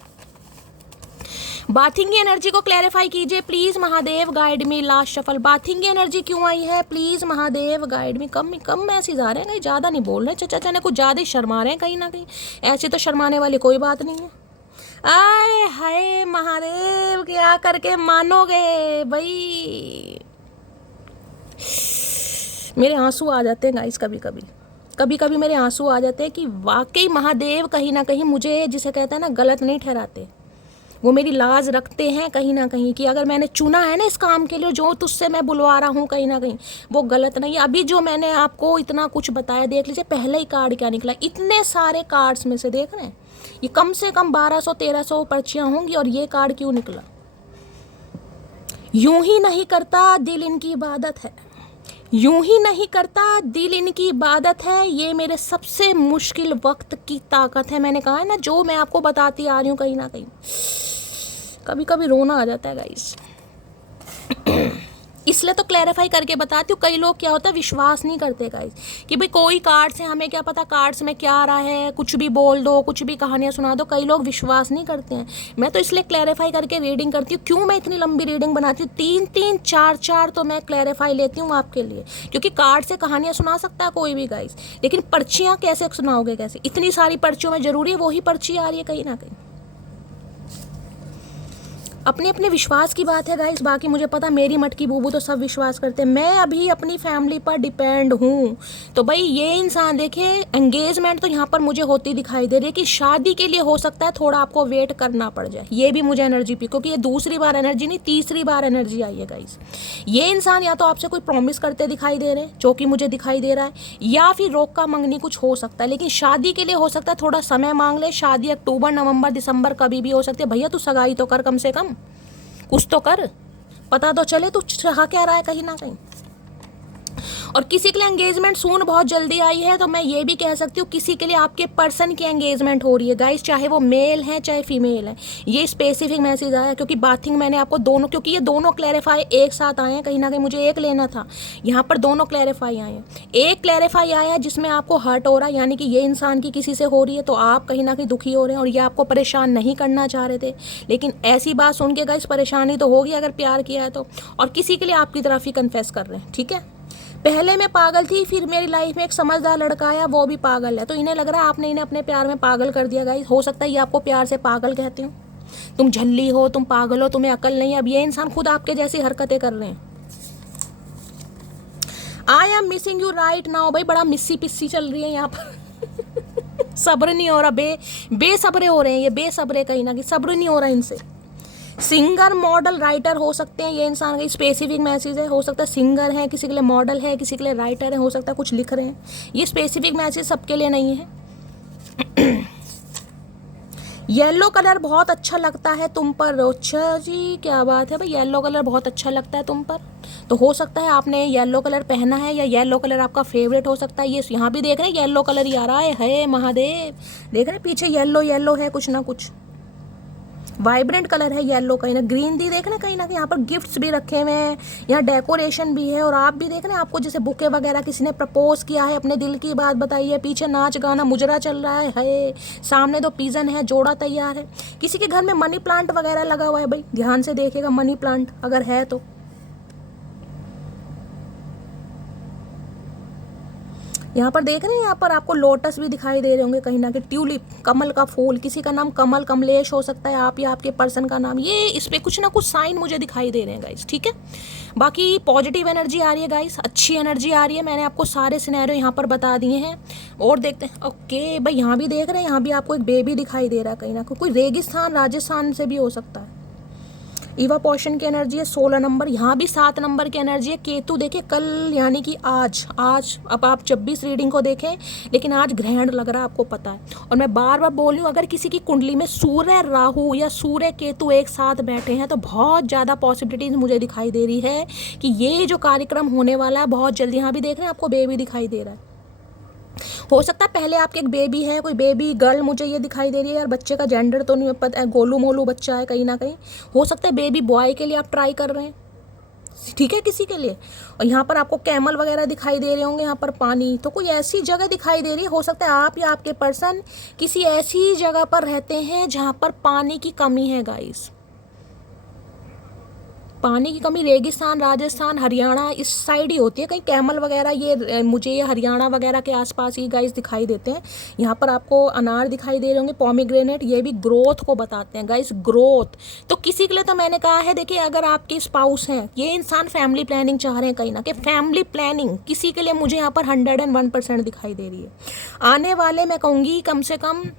बाथिंग की एनर्जी को क्लैरिफाई कीजिए please, Mahadev guide me. Last shuffle. Bathing की एनर्जी क्यों आई है प्लीज, महादेव गाइड मी। कम मैसेज आ रहे हैं, ज़्यादा नहीं बोल रहे, चाचा ने कुछ ज़्यादा ही शर्मा रहे हैं कहीं ना कहीं। ऐसे तो शर्माने वाली कोई बात नहीं है। आए हाय महादेव, क्या करके मानोगे भाई। मेरे आंसू आ जाते हैं गाइस, कभी कभी मेरे आंसू आ जाते हैं कि वाकई महादेव कहीं ना कहीं मुझे, जिसे कहते हैं ना, गलत नहीं ठहराते। वो मेरी लाज रखते हैं कहीं ना कहीं कि अगर मैंने चुना है ना इस काम के लिए, जो तुझसे मैं बुलवा रहा हूँ, कहीं ना कहीं वो गलत नहीं है। अभी जो मैंने आपको इतना कुछ बताया, देख लीजिए पहले ही कार्ड क्या निकला। इतने सारे कार्ड्स में से देख रहे हैं, ये कम से कम 1200-1300 पर्चियाँ होंगी, और ये कार्ड क्यों निकला। यूं ही नहीं करता दिल इनकी इबादत है, यूं ही नहीं करता दिल इनकी इबादत है। ये मेरे सबसे मुश्किल वक्त की ताकत है। मैंने कहा है ना, जो मैं आपको बताती आ रही हूँ, कहीं ना कहीं कभी कभी रोना आ जाता है गाइस। इसलिए तो क्लैरिफाई करके बताती हूँ। कई लोग क्या होता है, विश्वास नहीं करते गाइस कि भाई कोई कार्ड से, हमें क्या पता कार्ड्स में क्या आ रहा है, कुछ भी बोल दो, कुछ भी कहानियाँ सुना दो। कई लोग विश्वास नहीं करते हैं। मैं तो इसलिए क्लैरिफाई करके रीडिंग करती हूँ। क्यों मैं इतनी लंबी रीडिंग बनाती हूँ, 3-3, 4-4 तो मैं क्लैरिफाई लेती हूँ आपके लिए, क्योंकि कार्ड से कहानियाँ सुना सकता है कोई भी गाइस, लेकिन पर्चियाँ कैसे सुनाओगे, कैसे। इतनी सारी पर्चियों में जरूरी है वही पर्ची आ रही है कहीं ना कहीं। अपने अपने विश्वास की बात है गाइस। बाकी मुझे पता मेरी मटकी बूबू तो सब विश्वास करते हैं, मैं अभी अपनी फैमिली पर डिपेंड हूँ। तो भाई ये इंसान देखिए, एंगेजमेंट तो यहाँ पर मुझे होती दिखाई दे रही है कि शादी के लिए हो सकता है थोड़ा आपको वेट करना पड़ जाए। ये भी मुझे एनर्जी पी, क्योंकि ये दूसरी बार एनर्जी नहीं, तीसरी बार एनर्जी आई है गाइस। ये इंसान या तो आपसे कोई प्रॉमिस करते दिखाई दे रहे हैं, जो कि मुझे दिखाई दे रहा है, या फिर रोका मंगनी कुछ हो सकता है। लेकिन शादी के लिए हो सकता है थोड़ा समय मांग ले। शादी अक्टूबर, नवंबर, दिसंबर कभी भी हो सकती है। भैया तू सगाई तो कर, कम से कम कुछ तो कर, पता तो चले तू चाह क्या रहा है कहीं ना कहीं। और किसी के लिए एंगेजमेंट सून बहुत जल्दी आई है, तो मैं ये भी कह सकती हूँ किसी के लिए आपके पर्सन की एंगेजमेंट हो रही है गाइस, चाहे वो मेल है चाहे फीमेल है। ये स्पेसिफिक मैसेज आया क्योंकि बाथिंग मैंने आपको दोनों, क्योंकि ये दोनों क्लैरिफाई एक साथ आए हैं, कहीं ना कहीं मुझे एक लेना था, यहाँ पर दोनों क्लैरिफाई आए हैं। एक क्लैरिफाई आया है जिसमें आपको हर्ट हो रहा है, यानी कि ये इंसान की किसी से हो रही है, तो आप कहीं ना कहीं दुखी हो रहे हैं और ये आपको परेशान नहीं करना चाह रहे थे। लेकिन ऐसी बात सुन के गाइस परेशानी तो होगी अगर प्यार किया है तो। और किसी के लिए आपकी तरफ ही कन्फेस कर रहे हैं, ठीक है। पहले मैं पागल थी, फिर मेरी लाइफ में एक समझदार लड़का आया, वो भी पागल है, तो इन्हें लग रहा है आपने इन्हें अपने प्यार में पागल कर दिया गाइस। हो सकता है ये आपको प्यार से पागल कहते हो, तुम झल्ली हो, तुम पागल हो, तुम्हें अकल नहीं है। अब ये इंसान खुद आपके जैसी हरकतें कर रहे हैं। I am missing you right now. भाई बड़ा मिस्सी पिस्सी चल रही है यहाँ पर सब्र नहीं हो रहा, बेसब्रे हो रहे हैं ये, बेसब्रे कहीं ना कहीं, सब्र नहीं हो रहा इनसे। सिंगर, मॉडल, राइटर हो सकते हैं ये इंसान का स्पेसिफिक मैसेज है। हो सकता है सिंगर है, किसी के लिए मॉडल है, किसी के लिए राइटर है, हो सकता है कुछ लिख रहे हैं। ये स्पेसिफिक मैसेज सबके लिए नहीं है। येलो कलर बहुत अच्छा लगता है तुम पर। अच्छा जी, क्या बात है भाई, येलो कलर बहुत अच्छा लगता है तुम पर। तो हो सकता है आपने येलो कलर पहना है, या येलो कलर आपका फेवरेट हो सकता है। ये यहाँ भी देख रहे हैं येलो कलर ही आ रहा है महादेव, देख रहे हैं पीछे येलो येलो है, कुछ ना कुछ वाइब्रेंट कलर है येलो। कहीं ना ग्रीन भी देख रहे हैं, कहीं ना कहीं यहाँ पर गिफ्ट्स भी रखे हुए हैं, यहाँ डेकोरेशन भी है। और आप भी देख रहे हैं, आपको जैसे बुके वगैरह किसी ने प्रपोज किया है, अपने दिल की बात बताई है, पीछे नाच गाना मुजरा चल रहा है, सामने दो पिजन है, जोड़ा तैयार है। किसी के घर में मनी प्लांट वगैरह लगा हुआ है, भाई ध्यान से देखिएगा मनी प्लांट अगर है तो। यहाँ पर देख रहे हैं, यहाँ पर आपको लोटस भी दिखाई दे रहे होंगे कहीं ना कहीं, ट्यूलिप, कमल का फूल, किसी का नाम कमल, कमलेश हो सकता है, आप या आपके पर्सन का नाम। ये इस पे कुछ ना कुछ साइन मुझे दिखाई दे रहे हैं गाइस, ठीक है। बाकी पॉजिटिव एनर्जी आ रही है गाइस, अच्छी एनर्जी आ रही है। मैंने आपको सारे सिनेरियो यहाँ पर बता दिए हैं। और देखते हैं, ओके भाई यहाँ भी देख रहे हैं, यहाँ भी आपको एक बेबी दिखाई दे रहा है कहीं ना कहीं, कोई रेगिस्तान राजस्थान से भी हो सकता है। ईवा पोर्शन की एनर्जी है 16 नंबर, यहाँ भी 7 नंबर की एनर्जी है। केतु देखिए कल यानी कि आज अब आप जब भी इस रीडिंग को देखें, लेकिन आज ग्रहण लग रहा है, आपको पता है। और मैं बार बार बोल रही हूँ, अगर किसी की कुंडली में सूर्य राहु या सूर्य केतु एक साथ बैठे हैं तो बहुत ज़्यादा पॉसिबिलिटीज मुझे दिखाई दे रही है कि ये जो कार्यक्रम होने वाला है बहुत जल्दी। यहाँ भी देख रहे हैं आपको बेबी दिखाई दे रहा है। हो सकता है पहले आपके एक बेबी है, कोई बेबी गर्ल मुझे ये दिखाई दे रही है यार, बच्चे का जेंडर तो नहीं पता है, गोलू मोलू बच्चा है कहीं ना कहीं। हो सकता है बेबी बॉय के लिए आप ट्राई कर रहे हैं, ठीक है, किसी के लिए। और यहाँ पर आपको कैमल वगैरह दिखाई दे रहे होंगे, यहाँ पर पानी, तो कोई ऐसी जगह दिखाई दे रही है। हो सकता है आप या आपके पर्सन किसी ऐसी जगह पर रहते हैं जहाँ पर पानी की कमी है गाइस, पानी की कमी। रेगिस्तान, राजस्थान, हरियाणा इस साइड ही होती है कहीं कैमल वगैरह। ये मुझे ये हरियाणा वगैरह के आसपास ही गाइस दिखाई देते हैं। यहाँ पर आपको अनार दिखाई दे रहे होंगे, पॉमीग्रेनेट, ये भी ग्रोथ को बताते हैं गाइस, ग्रोथ। तो किसी के लिए तो मैंने कहा है, देखिए अगर आपके स्पाउस हैं, ये इंसान फैमिली प्लानिंग चाह रहे हैं कहीं ना कहीं, फैमिली प्लानिंग किसी के लिए मुझे यहाँ पर 101% दिखाई दे रही है। आने वाले मैं कहूँगी कम से कम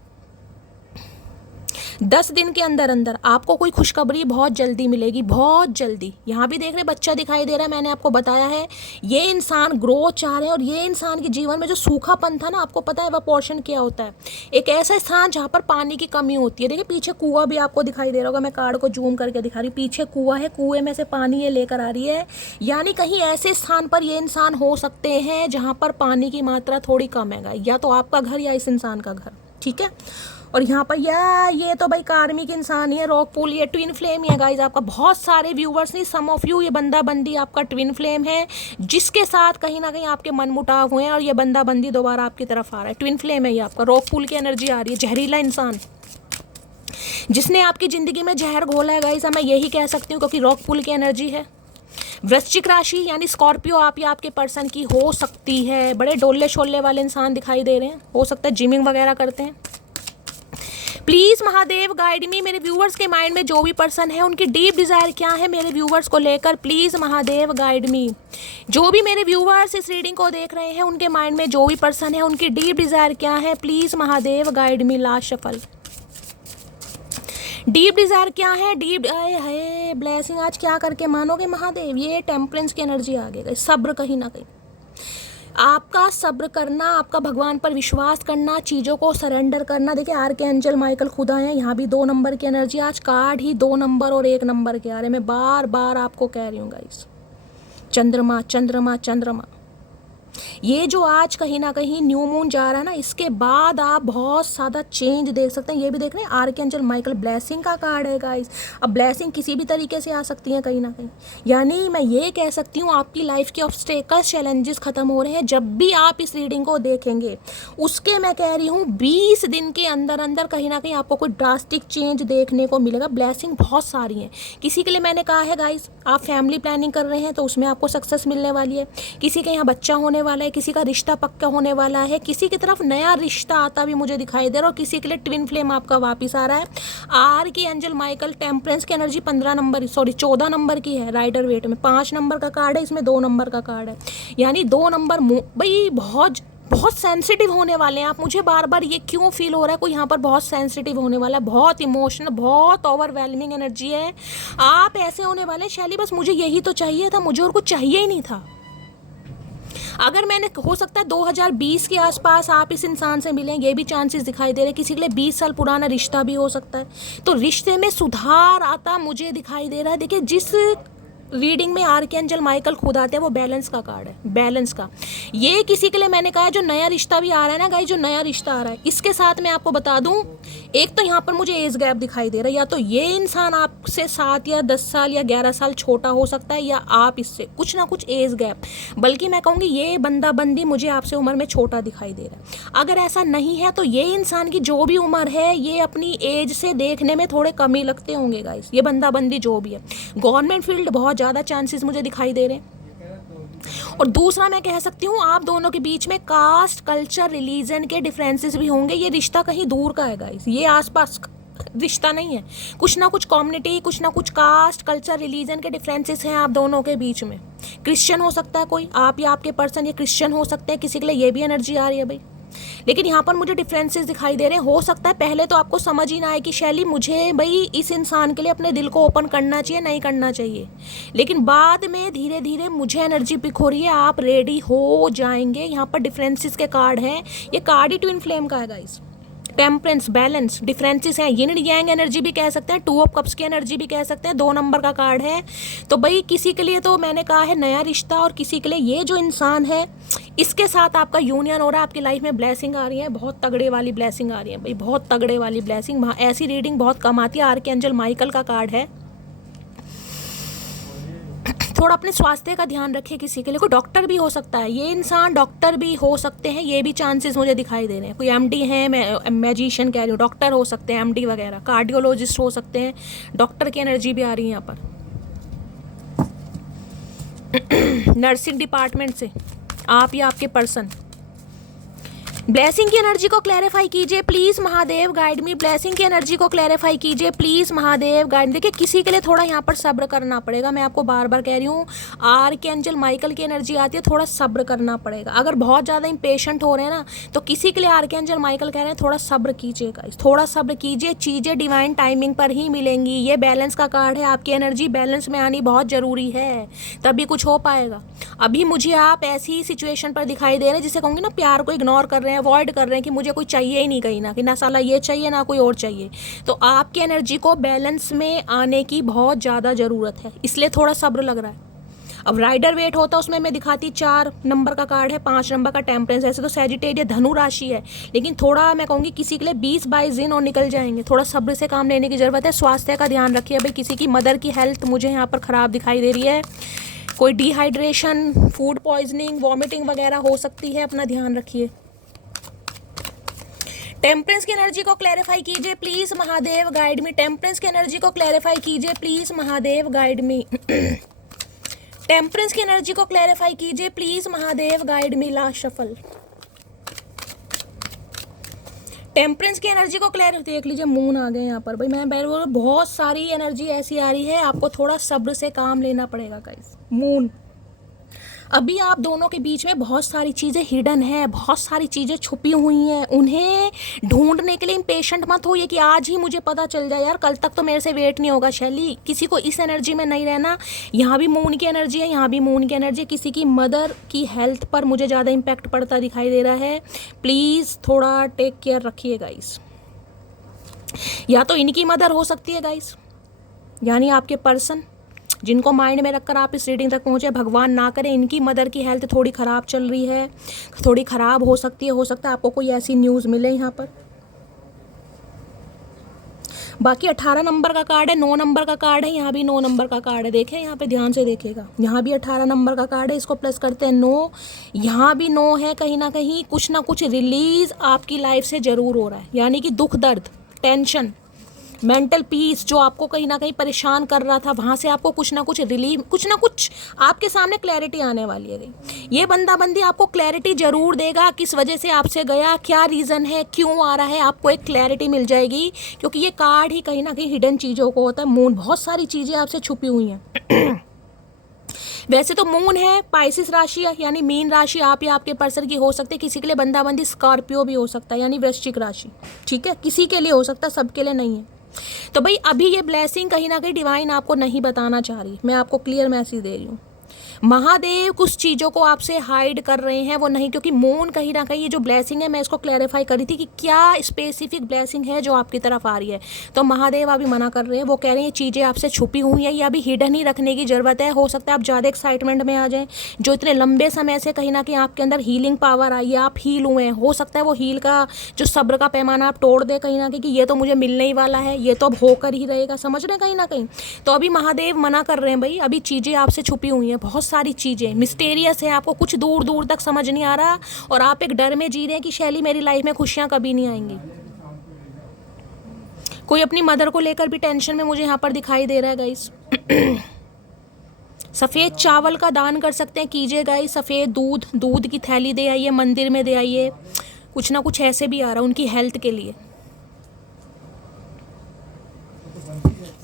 10 दिन के अंदर अंदर आपको कोई खुशखबरी बहुत जल्दी मिलेगी, बहुत जल्दी। यहाँ भी देख रहे बच्चा दिखाई दे रहा है, मैंने आपको बताया है ये इंसान ग्रोथ चाह रहे हैं। और ये इंसान के जीवन में जो सूखापन था ना, आपको पता है वह पोर्शन क्या होता है, एक ऐसा स्थान जहाँ पर पानी की कमी होती है। देखिए पीछे कुआं भी आपको दिखाई दे रहा होगा, मैं कार्ड को जूम करके दिखा रही हूँ, पीछे कुआं है, कुएं में से पानी ये लेकर आ रही है। यानी कहीं ऐसे स्थान पर ये इंसान हो सकते हैं जहाँ पर पानी की मात्रा थोड़ी कम है, या तो आपका घर या इस इंसान का घर, ठीक है। और यहाँ पर ये तो भाई कार्मिक इंसान ही है, रॉक पूल, ये ट्विन फ्लेम ही है गाइज आपका। बहुत सारे व्यूवर्स नहीं, सम ऑफ यू, ये बंदा बंदी आपका ट्विन फ्लेम है, जिसके साथ कहीं ना कहीं आपके मन मुटाव हुए हैं और ये बंदा बंदी दोबारा आपकी तरफ आ रहा है। ट्विन फ्लेम है ये आपका, रॉक पूल की एनर्जी आ रही है, जहरीला इंसान जिसने आपकी ज़िंदगी में जहर घोला है गाइज, मैं यही कह सकती हूँ, क्योंकि रॉक पूल की एनर्जी है। वृश्चिक राशि यानी स्कॉर्पियो आप या आपके पर्सन की हो सकती है। बड़े डोले शोले वाले इंसान दिखाई दे रहे हैं, हो सकता है जिमिंग वगैरह करते हैं। प्लीज महादेव गाइड मी, मेरे व्यूवर्स के माइंड में जो भी पर्सन है उनकी डीप डिजायर क्या है मेरे व्यूवर्स को लेकर, प्लीज महादेव गाइड मी। जो भी मेरे व्यूवर्स इस रीडिंग को देख रहे हैं उनके माइंड में जो भी पर्सन है उनकी डीप डिजायर क्या है, please Mahadev guide me. Last shuffle, deep Dzire क्या है, डीप है ब्लेसिंग आज क्या करके मानोगे महादेव। ये टेम्परेंस की एनर्जी आ गई, सब्र, कहीं ना कहीं आपका सब्र करना, आपका भगवान पर विश्वास करना, चीज़ों को सरेंडर करना। देखिए आर्कएंजल माइकल खुद आए हैं, यहाँ भी 2 नंबर की एनर्जी, आज कार्ड ही 2 नंबर और 1 नंबर के आ रहे हैं। मैं बार बार आपको कह रही हूँ गाइस, चंद्रमा चंद्रमा चंद्रमा, ये जो आज कहीं ना कहीं न्यू मून जा रहा है ना, इसके बाद आप बहुत ज़्यादा चेंज देख सकते हैं। ये भी देख रहे हैं आर्कएंजल माइकल ब्लेसिंग का कार्ड है गाइस। अब ब्लेसिंग किसी भी तरीके से आ सकती है कहीं ना कहीं, यानी मैं ये कह सकती हूँ आपकी लाइफ के ऑब्स्टेकल्स, चैलेंजेस खत्म हो रहे हैं जब भी आप इस रीडिंग को देखेंगे। उसके मैं कह रही हूँ 20 दिन के अंदर अंदर कहीं ना कहीं आपको कोई ड्रास्टिक चेंज देखने को मिलेगा। ब्लेसिंग बहुत सारी हैं। किसी के लिए मैंने कहा है गाइस, आप फैमिली प्लानिंग कर रहे हैं तो उसमें आपको सक्सेस मिलने वाली है। किसी के यहाँ बच्चा होने वाला है, किसी का रिश्ता पक्का होने वाला है, किसी की तरफ नया रिश्ता आता भी मुझे दिखाई दे रहा है, और किसी के लिए ट्विन फ्लेम आपका वापस आ रहा है। आर्कएंजल माइकल टेम्परेंस की एनर्जी 14 नंबर की है। राइडर वेट में 5 नंबर का कार्ड है, इसमें 2 नंबर का कार्ड है, यानी 2 नंबर भाई बहुत सेंसिटिव होने वाले हैं आप। मुझे बार बार ये क्यों फील हो रहा है, कोई यहाँ पर बहुत सेंसिटिव होने वाला है, बहुत इमोशनल, बहुत ओवरवेलमिंग एनर्जी है। आप ऐसे होने वाले हैं, शैली बस मुझे यही तो चाहिए था, मुझे और कुछ चाहिए ही नहीं था। अगर मैंने, हो सकता है 2020 के आसपास आप इस इंसान से मिलें, ये भी चांसेस दिखाई दे रहे हैं। किसी के लिए 20 साल पुराना रिश्ता भी हो सकता है, तो रिश्ते में सुधार आता मुझे दिखाई दे रहा है। देखिए जिस रीडिंग में आर्कएंजल माइकल खुद आते हैं वो बैलेंस का कार्ड है, बैलेंस का। ये किसी के लिए मैंने कहा है जो नया रिश्ता भी आ रहा है ना गाइस, जो नया रिश्ता आ रहा है, इसके साथ मैं आपको बता दूं, एक तो यहाँ पर मुझे एज गैप दिखाई दे रहा है, या तो ये इंसान आपसे 7 या 10 साल या 11 साल छोटा हो सकता है, या आप इससे कुछ ना कुछ एज गैप, बल्कि मैं कहूँगी ये बंदा बंदी मुझे आपसे उम्र में छोटा दिखाई दे रहा है। अगर ऐसा नहीं है तो ये इंसान की जो भी उम्र है, ये अपनी एज से देखने में थोड़े कम ही लगते होंगे गाइस, ये बंदा बंदी जो भी है। गवर्नमेंट फील्ड बहुत ज़्यादा चांसेस मुझे दिखाई दे रहे हैं। और दूसरा मैं कह सकती हूँ आप दोनों के बीच में कास्ट, कल्चर, रिलीजन के डिफरेंसेस भी होंगे। ये रिश्ता कहीं दूर का है गाइस, ये आसपास रिश्ता नहीं है, कुछ ना कुछ कम्युनिटी, कुछ ना कुछ कास्ट, कल्चर, रिलीजन के डिफरेंसेस हैं आप दोनों के बीच में। क्रिश्चियन हो सकता है कोई, आप या आपके पर्सन ये क्रिश्चियन हो सकते हैं, किसी के लिए ये भी एनर्जी आ रही है भाई। लेकिन यहाँ पर मुझे डिफरेंसेस दिखाई दे रहे हैं। हो सकता है पहले तो आपको समझ ही ना आए कि शैली मुझे भाई इस इंसान के लिए अपने दिल को ओपन करना चाहिए, नहीं करना चाहिए, लेकिन बाद में धीरे धीरे मुझे एनर्जी पिक हो रही है, आप रेडी हो जाएंगे। यहाँ पर डिफरेंसेस के कार्ड हैं, ये कार्ड ही ट्विन फ्लेम का है गाइस। टेम्परेंस, बैलेंस, डिफरेंसेस हैं, यिन यांग एनर्जी भी कह सकते हैं, 2 ऑफ कप्स की एनर्जी भी कह सकते हैं, 2 नंबर का कार्ड है। तो भाई किसी के लिए तो मैंने कहा है नया रिश्ता, और किसी के लिए ये जो इंसान है इसके साथ आपका यूनियन हो रहा है, आपकी लाइफ में ब्लेसिंग आ रही है, बहुत तगड़े वाली ब्लेसिंग आ रही है भाई, बहुत तगड़े वाली ब्लेसिंग। ऐसी रीडिंग बहुत कम आती है। आर्कएंजल माइकल का कार्ड है। थोड़ा अपने स्वास्थ्य का ध्यान रखें। किसी के लिए कोई डॉक्टर भी हो सकता है, ये इंसान डॉक्टर भी हो सकते हैं, ये भी चांसेस मुझे दिखाई दे रहे हैं। कोई एमडी है, मैं मैजिशियन कह रही हूँ, डॉक्टर हो सकते हैं, एमडी वगैरह, कार्डियोलॉजिस्ट हो सकते हैं, डॉक्टर की एनर्जी भी आ रही है यहाँ पर। नर्सिंग डिपार्टमेंट से आप या आपके पर्सन। ब्लेसिंग की एनर्जी को क्लैरिफाई कीजिए please Mahadev guide me. Blessing की एनर्जी को क्लैरिफाई कीजिए प्लीज महादेव गाइड। देखिए किसी के लिए थोड़ा यहाँ पर सब्र करना पड़ेगा, मैं आपको बार बार कह रही हूँ। आर्कएंजल माइकल की एनर्जी आती है, थोड़ा सब्र करना पड़ेगा। अगर बहुत ज़्यादा इम्पेशेंट हो रहे हैं ना, तो किसी के लिए आर्कएंजल माइकल कह रहे हैं थोड़ा सब्र कीजिएगा, थोड़ा सब्र कीजिए, चीज़ें डिवाइन टाइमिंग पर ही मिलेंगी। ये बैलेंस का कार्ड है, आपकी एनर्जी बैलेंस में आनी बहुत ज़रूरी है, तभी कुछ हो पाएगा। अभी मुझे आप ऐसी सिचुएशन पर दिखाई दे रहे हैं जिसे कहूँगी ना, प्यार को इग्नोर कर रहे हैं, अवॉइड कर रहे हैं कि मुझे कोई चाहिए ही नहीं कहीं ना, कि ना साला ये चाहिए ना कोई और चाहिए। तो आपकी एनर्जी को बैलेंस में आने की बहुत ज़्यादा ज़रूरत है, इसलिए थोड़ा सब्र लग रहा है। अब राइडर वेट होता उसमें मैं दिखाती 4 नंबर का कार्ड है, 5 नंबर का टेम्परेंस। ऐसे तो सैजिटेरियस धनु राशि है, लेकिन थोड़ा मैं कहूँगी किसी के लिए 20-22 दिन और निकल जाएंगे, थोड़ा सब्र से काम लेने की ज़रूरत है। स्वास्थ्य का ध्यान रखिए भाई। किसी की मदर की हेल्थ मुझे यहाँ पर ख़राब दिखाई दे रही है, कोई डिहाइड्रेशन, फूड पॉइजनिंग, वॉमिटिंग वगैरह हो सकती है, अपना ध्यान रखिए। टेम्परेंस की एनर्जी को क्लैरिफाई कीजिए please Mahadev guide me. Temperance की एनर्जी को क्लैरिफाई कीजिए please Mahadev guide me. Temperance की एनर्जी को क्लैरिफाई कीजिए please Mahadev guide me. Last shuffle. Temperance की एनर्जी को क्लियर देख लीजिए, मून आ गए यहाँ पर भाई। मैं बहुत सारी एनर्जी ऐसी आ रही है, आपको थोड़ा सब्र से काम लेना पड़ेगा गाइस। मून, अभी आप दोनों के बीच में बहुत सारी चीज़ें हिडन हैं, बहुत सारी चीज़ें छुपी हुई हैं, उन्हें ढूंढने के लिए इम्पेशेंट मत होइए कि आज ही मुझे पता चल जाए यार, कल तक तो मेरे से वेट नहीं होगा। शैली, किसी को इस एनर्जी में नहीं रहना। यहाँ भी मून की एनर्जी है, यहाँ भी मून की एनर्जी है। किसी की मदर की हेल्थ पर मुझे ज़्यादा इम्पैक्ट पड़ता दिखाई दे रहा है। प्लीज़ थोड़ा टेक केयर रखिए गाइस। या तो इनकी मदर हो सकती है गाइस, यानी आपके पर्सन जिनको माइंड में रखकर आप इस रीडिंग तक पहुंचे, भगवान ना करे इनकी मदर की हेल्थ थोड़ी ख़राब चल रही है, थोड़ी ख़राब हो सकती है। हो सकता है आपको कोई ऐसी न्यूज़ मिले यहाँ पर। बाकी 18 नंबर का कार्ड है, 9 नंबर का कार्ड है, यहाँ भी 9 नंबर का कार्ड है। देखें यहाँ पे ध्यान से देखिएगा, यहाँ भी 18 नंबर का कार्ड है, इसको प्लस करते हैं 9, यहाँ भी 9 है। कहीं ना कहीं कुछ ना कुछ रिलीज़ आपकी लाइफ से ज़रूर हो रहा है, यानी कि दुख दर्द, टेंशन, मेंटल पीस जो आपको कहीं ना कहीं परेशान कर रहा था, वहाँ से आपको कुछ ना कुछ रिलीव, कुछ ना कुछ आपके सामने क्लैरिटी आने वाली है। ये बंदा बंदी आपको क्लैरिटी ज़रूर देगा, किस वजह से आपसे गया, क्या रीज़न है, क्यों आ रहा है, आपको एक क्लैरिटी मिल जाएगी। क्योंकि ये कार्ड ही कहीं ना कहीं हिडन चीज़ों को होता है। मून, बहुत सारी चीज़ें आपसे छुपी हुई हैं। वैसे तो मून है पाइसिस राशि है, यानी मीन राशि आप या आपके पर्सन की हो सकती है। किसी के लिए बंदाबंदी स्कॉर्पियो भी हो सकता है, यानी वृश्चिक राशि। ठीक है, किसी के लिए हो सकता है, सबके लिए नहीं है। तो भाई अभी ये ब्लेसिंग कहीं ना कहीं डिवाइन आपको नहीं बताना चाह रही, मैं आपको क्लियर मैसेज दे रही हूँ। महादेव कुछ चीज़ों को आपसे हाइड कर रहे हैं, वो नहीं, क्योंकि मून कहीं ना कहीं ये जो ब्लेसिंग है, मैं इसको क्लैरिफाई करी थी कि क्या स्पेसिफिक ब्लेसिंग है जो आपकी तरफ आ रही है। तो महादेव अभी मना कर रहे हैं, वो कह रहे हैं ये चीज़ें आपसे छुपी हुई हैं, या अभी हिडन ही रखने की ज़रूरत है। हो सकता है आप ज़्यादा एक्साइटमेंट में आ जाएं, जो इतने लंबे समय से कहीं ना कहीं आपके अंदर हीलिंग पावर आई है, आप हील हुए हैं। हो सकता है वो हील का जो सब्र का पैमाना आप तोड़ दें कहीं ना कहीं, कि ये तो मुझे मिलने ही वाला है, ये तो अब होकर ही रहेगा, समझ रहे हैं कहीं ना कहीं। तो अभी महादेव मना कर रहे हैं भाई, अभी चीज़ें आपसे छुपी हुई हैं, बहुत सारी चीज़ें मिस्टेरियस है, आपको कुछ दूर दूर तक समझ नहीं आ रहा, और आप एक डर में जी रहे हैं कि शैली मेरी लाइफ में खुशियां कभी नहीं आएंगी। कोई अपनी मदर को लेकर भी टेंशन में मुझे यहाँ पर दिखाई दे रहा है गाइस। सफ़ेद चावल का दान कर सकते हैं, कीजिए गाइस। सफ़ेद दूध की थैली दे आइए, मंदिर में दे आइए, कुछ ना कुछ ऐसे भी आ रहा है उनकी हेल्थ के लिए।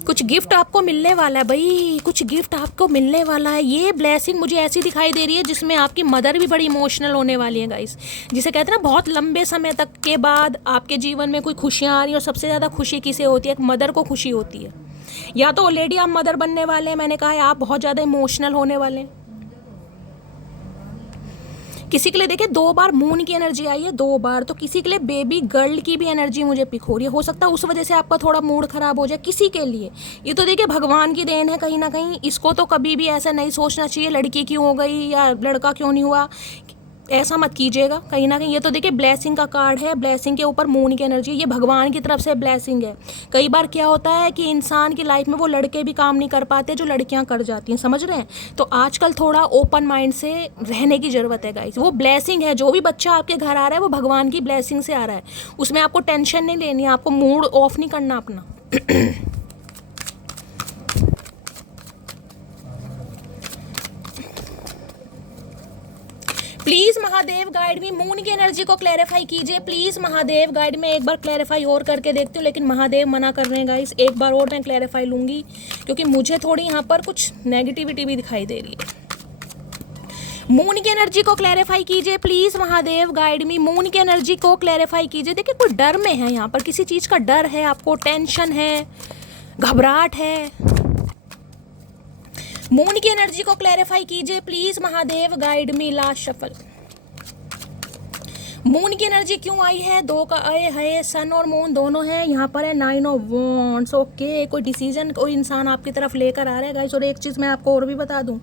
कुछ गिफ्ट आपको मिलने वाला है भाई, कुछ गिफ्ट आपको मिलने वाला है। ये ब्लेसिंग मुझे ऐसी दिखाई दे रही है जिसमें आपकी मदर भी बड़ी इमोशनल होने वाली है गाइस। जिसे कहते हैं ना, बहुत लंबे समय तक के बाद आपके जीवन में कोई खुशियाँ आ रही हैं, और सबसे ज़्यादा खुशी किसे होती है? एक मदर को खुशी होती है। या तो ऑलरेडी आप मदर बनने वाले हैं, मैंने कहा है आप बहुत ज़्यादा इमोशनल होने वाले हैं। किसी के लिए देखिए 2 बार मून की एनर्जी आई है, 2 बार। तो किसी के लिए बेबी गर्ल की भी एनर्जी मुझे पिक हो रही है। हो सकता है उस वजह से आपका थोड़ा मूड खराब हो जाए किसी के लिए। ये तो देखिए भगवान की देन है कहीं ना कहीं, इसको तो कभी भी ऐसा नहीं सोचना चाहिए लड़की क्यों हो गई या लड़का क्यों नहीं हुआ, ऐसा मत कीजिएगा कहीं ना कहीं। ये तो देखिए ब्लेसिंग का कार्ड है, ब्लेसिंग के ऊपर मून की एनर्जी, ये भगवान की तरफ से ब्लेसिंग है। कई बार क्या होता है कि इंसान की लाइफ में वो लड़के भी काम नहीं कर पाते जो लड़कियां कर जाती हैं, समझ रहे हैं। तो आजकल थोड़ा ओपन माइंड से रहने की ज़रूरत है गाइस। वो ब्लेसिंग है, जो भी बच्चा आपके घर आ रहा है वो भगवान की ब्लेसिंग से आ रहा है, उसमें आपको टेंशन नहीं लेनी है, आपको मूड ऑफ नहीं करना अपना। Please Mahadev guide me, moon की एनर्जी को क्लैरिफाई कीजिए प्लीज़ महादेव गाइड। में एक बार क्लैरिफाई और करके देखती हूँ, लेकिन महादेव मना कर रहे हैं गाइस। एक बार और मैं क्लैरिफाई लूँगी, क्योंकि मुझे थोड़ी यहाँ पर कुछ नेगेटिविटी भी दिखाई दे रही है। मून की एनर्जी को क्लैरिफाई कीजिए please Mahadev guide me, moon की एनर्जी को क्लैरिफाई कीजिए। देखिए कोई डर में है यहाँ पर, किसी चीज़ का डर है आपको, टेंशन है, घबराहट है। मून की एनर्जी को क्लैरिफाई कीजिए please Mahadev guide me. Last shuffle, moon की एनर्जी क्यों आई है? 2 का आए है, सन और मून दोनों है यहाँ पर है। 9 ऑफ वॉन्ड्स। ओके, कोई डिसीजन कोई इंसान आपकी तरफ लेकर आ रहा है गाइस। और एक चीज़ मैं आपको और भी बता दूं,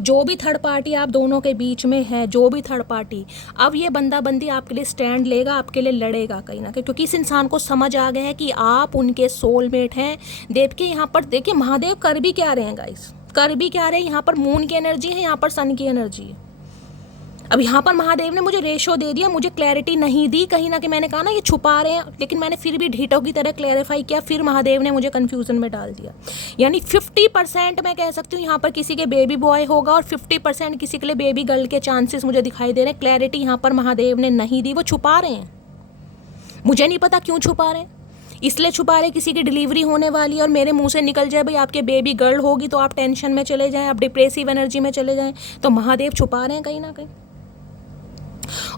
जो भी थर्ड पार्टी आप दोनों के बीच में है, जो भी थर्ड पार्टी, अब ये बंदा बंदी आपके लिए स्टैंड लेगा, आपके लिए लड़ेगा कहीं ना कहीं, क्योंकि इस इंसान को समझ आ गया है कि आप उनके सोलमेट हैं। देव के यहाँ पर देखिए महादेव कर भी क्या रहे हैं गाइस, कर भी क्या रहे हैं। यहाँ पर मून की एनर्जी है, यहाँ पर सन की एनर्जी है। अब यहाँ पर महादेव ने मुझे रेशो दे दिया, मुझे क्लैरिटी नहीं दी कहीं ना कहीं। मैंने कहा ना ये छुपा रहे हैं, लेकिन मैंने फिर भी ढीठों की तरह क्लैरिफाई किया, फिर महादेव ने मुझे कंफ्यूजन में डाल दिया। यानी 50% मैं कह सकती हूँ यहाँ पर किसी के बेबी बॉय होगा, और 50% किसी के लिए बेबी गर्ल के चांसेस मुझे दिखाई दे रहे हैं। क्लैरिटी यहाँ पर महादेव ने नहीं दी, वो छुपा रहे हैं। मुझे नहीं पता क्यों छुपा रहे हैं, इसलिए छुपा रहे किसी की डिलीवरी होने वाली है और मेरे मुंह से निकल जाए भाई आपके बेबी गर्ल होगी तो आप टेंशन में चले जाएं, आप डिप्रेसिव एनर्जी में चले जाएं, तो महादेव छुपा रहे हैं कहीं ना कहीं।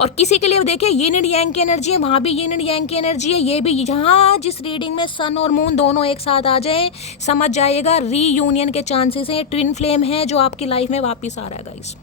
और किसी के लिए देखिए यिन एंड यांग की एनर्जी है, वहाँ भी यिन एंड यांग की एनर्जी है, ये भी यहाँ जिस रीडिंग में सन और मून दोनों एक साथ आ जाए समझ जाइएगा रीयूनियन के चांसेस हैं, ट्विन फ्लेम है जो आपकी लाइफ में वापस आ रहा है गाइस।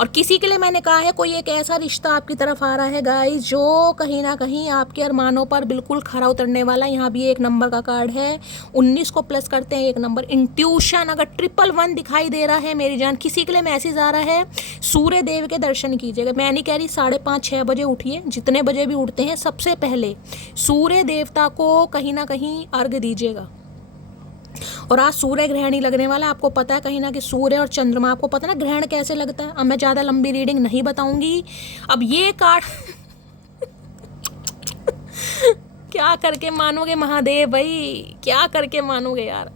और किसी के लिए मैंने कहा है कोई एक ऐसा रिश्ता आपकी तरफ आ रहा है गाइस जो कहीं ना कहीं आपके अरमानों पर बिल्कुल खरा उतरने वाला। यहाँ भी एक नंबर का कार्ड है, 19 को प्लस करते हैं एक नंबर, इंट्यूशन। अगर 111 दिखाई दे रहा है मेरी जान, किसी के लिए मैसेज आ रहा है सूर्य देव के दर्शन कीजिएगा। मैं नहीं कह रही 5:30-6 बजे उठिए, जितने बजे भी उठते हैं सबसे पहले सूर्य देवता को कहीं ना कहीं अर्घ दीजिएगा। और आज सूर्य ग्रहण ही लगने वाला है, आपको पता है कहीं ना कि सूर्य और चंद्रमा, आपको पता है ना ग्रहण कैसे लगता है। अब मैं ज़्यादा लंबी रीडिंग नहीं बताऊंगी। अब ये कार्ड क्या करके मानोगे महादेव भाई, क्या करके मानोगे यार।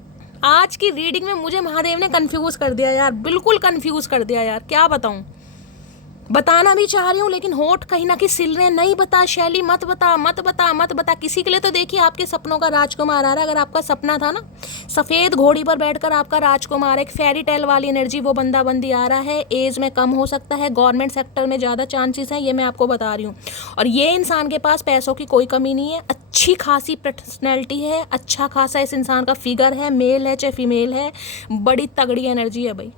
आज की रीडिंग में मुझे महादेव ने कंफ्यूज कर दिया यार, बिल्कुल कंफ्यूज कर दिया यार, क्या बताऊं। बताना भी चाह रही हूँ लेकिन होठ कहीं ना कहीं सिल रहे, नहीं बता शैली, मत बता मत बता मत बता। किसी के लिए तो देखिए आपके सपनों का राजकुमार आ रहा है। अगर आपका सपना था ना सफ़ेद घोड़ी पर बैठकर आपका राजकुमार, एक फेरी टेल वाली एनर्जी, वो बंदा बंदी आ रहा है। एज में कम हो सकता है, गवर्नमेंट सेक्टर में ज़्यादा चांसेस हैं, ये मैं आपको बता रही हूँ। और ये इंसान के पास पैसों की कोई कमी नहीं है, अच्छी खासी पर्सनैलिटी है, अच्छा खासा इस इंसान का फिगर है, मेल है चाहे फीमेल है, बड़ी तगड़ी एनर्जी है भाई।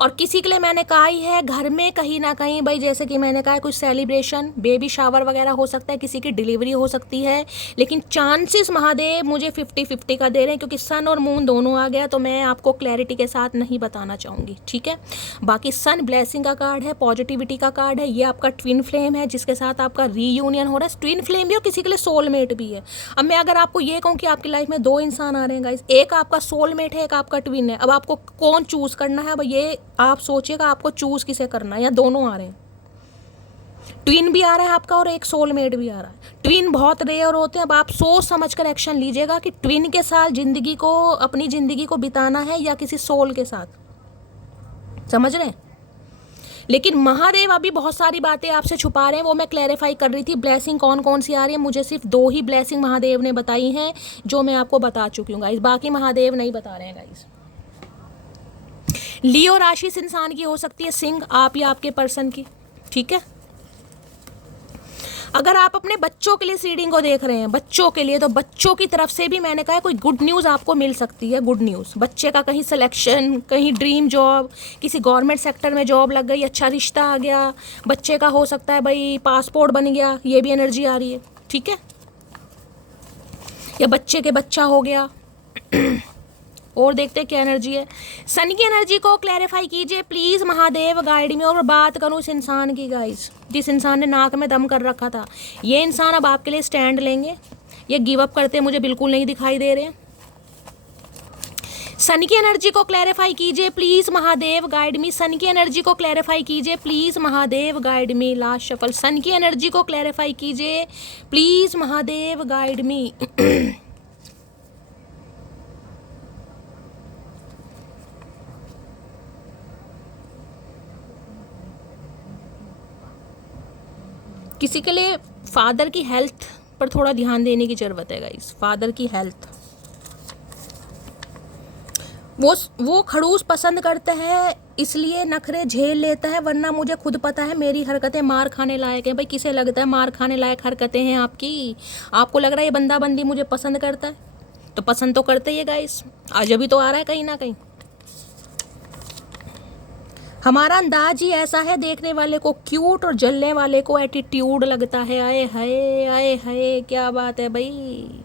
और किसी के लिए मैंने कहा ही है घर में कहीं ना कहीं भाई, जैसे कि मैंने कहा कुछ सेलिब्रेशन, बेबी शावर वगैरह हो सकता है, किसी की डिलीवरी हो सकती है, लेकिन चांसेस महादेव मुझे 50-50 का दे रहे हैं क्योंकि सन और मून दोनों आ गया, तो मैं आपको क्लैरिटी के साथ नहीं बताना चाहूँगी, ठीक है। बाकी सन ब्लेसिंग का कार्ड है, पॉजिटिविटी का कार्ड है, ये आपका ट्विन फ्लेम है जिसके साथ आपका रीयूनियन हो रहा है। ट्विन फ्लेम भी और किसी के लिए सोलमेट भी है। अब मैं अगर आपको ये कहूँ कि आपकी लाइफ में 2 इंसान आ रहे हैं गाइस, एक आपका सोलमेट है, एक आपका ट्विन है। अब आपको कौन चूज करना है, अब ये आप सोचिएगा आपको चूज किसे करना है, या दोनों आ रहे हैं। ट्विन भी आ रहा है आपका और एक सोलमेट भी आ रहा है। ट्विन बहुत रेयर होते हैं। अब आप सोच समझ कर एक्शन लीजिएगा कि ट्विन के साथ जिंदगी को, अपनी जिंदगी को बिताना है या किसी सोल के साथ, समझ रहे हैं। लेकिन महादेव अभी बहुत सारी बातें आपसे छुपा रहे हैं, वो मैं क्लैरिफाई कर रही थी। ब्लेसिंग कौन कौन सी आ रही है, मुझे सिर्फ 2 ही ब्लेसिंग महादेव ने बताई हैं जो मैं आपको बता चुकी हूँ गाइस, बाकी महादेव नहीं बता रहे हैं गाइस। लियो राशि इस इंसान की हो सकती है, सिंह आप या आपके पर्सन की, ठीक है। अगर आप अपने बच्चों के लिए रीडिंग को देख रहे हैं, बच्चों के लिए, तो बच्चों की तरफ से भी मैंने कहा कोई गुड न्यूज़ आपको मिल सकती है। गुड न्यूज़, बच्चे का कहीं सिलेक्शन, कहीं ड्रीम जॉब, किसी गवर्नमेंट सेक्टर में जॉब लग गई, अच्छा रिश्ता आ गया, बच्चे का हो सकता है भाई पासपोर्ट बन गया, ये भी एनर्जी आ रही है, ठीक है। या बच्चे के बच्चा हो गया। और देखते हैं क्या एनर्जी है। सन की एनर्जी को क्लैरिफाई कीजिए प्लीज़ महादेव, गाइड में। और बात करूँ इस इंसान की गाइस, जिस इंसान ने नाक में दम कर रखा था, ये इंसान अब आपके लिए स्टैंड लेंगे। ये गिव अप करते मुझे बिल्कुल नहीं दिखाई दे रहे। सन की एनर्जी को क्लैरिफाई कीजिए please Mahadev, guide me. Sun की एनर्जी को क्लैरिफाई कीजिए please Mahadev, guide me. Last shuffle, sun की एनर्जी को क्लैरिफाई कीजिए प्लीज़ महादेव, गाइड मी। किसी के लिए फादर की हेल्थ पर थोड़ा ध्यान देने की ज़रूरत है गाइस। फादर की हेल्थ, वो खड़ूस पसंद करते हैं इसलिए नखरे झेल लेता है, वरना मुझे खुद पता है मेरी हरकतें मार खाने लायक हैं। भाई किसे लगता है मार खाने लायक हरकतें हैं आपकी? आपको लग रहा है ये बंदा बंदी मुझे पसंद करता है? तो पसंद तो करते ही है गाइस, आज अभी तो आ रहा है कहीं ना कहीं। हमारा अंदाज ही ऐसा है, देखने वाले को क्यूट और जलने वाले को एटीट्यूड लगता है। आए हाय आए हाय, क्या बात है भाई।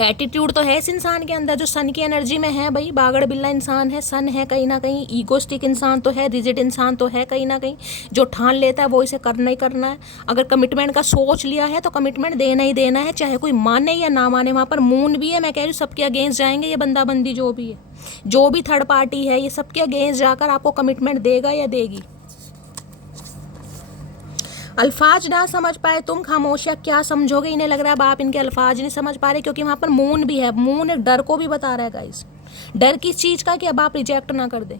एटीट्यूड तो है इस इंसान के अंदर जो सन की एनर्जी में है भाई। बागड़ बिल्ला इंसान है, सन है कहीं ना कहीं, ईगोस्टिक इंसान तो है, रिजिड इंसान तो है कहीं ना कहीं। जो ठान लेता है वो इसे करना ही करना है। अगर कमिटमेंट का सोच लिया है तो कमिटमेंट देना ही देना है, चाहे कोई माने या ना माने। वहाँ पर मून भी है, मैं कह रही हूँ सबके अगेंस्ट जाएंगे ये बंदा बंदी, जो भी है, जो भी थर्ड पार्टी है, ये सबके अगेंस्ट जाकर आपको कमिटमेंट देगा या देगी। अल्फाज ना समझ पाए तुम, खामोशिया क्या समझोगे। इन्हें लग रहा है अब आप इनके अल्फाज नहीं समझ पा रहे, क्योंकि वहाँ पर मून भी है। मून एक डर को भी बता रहा है गाइस। डर किस चीज़ का, कि अब आप रिजेक्ट ना कर दें।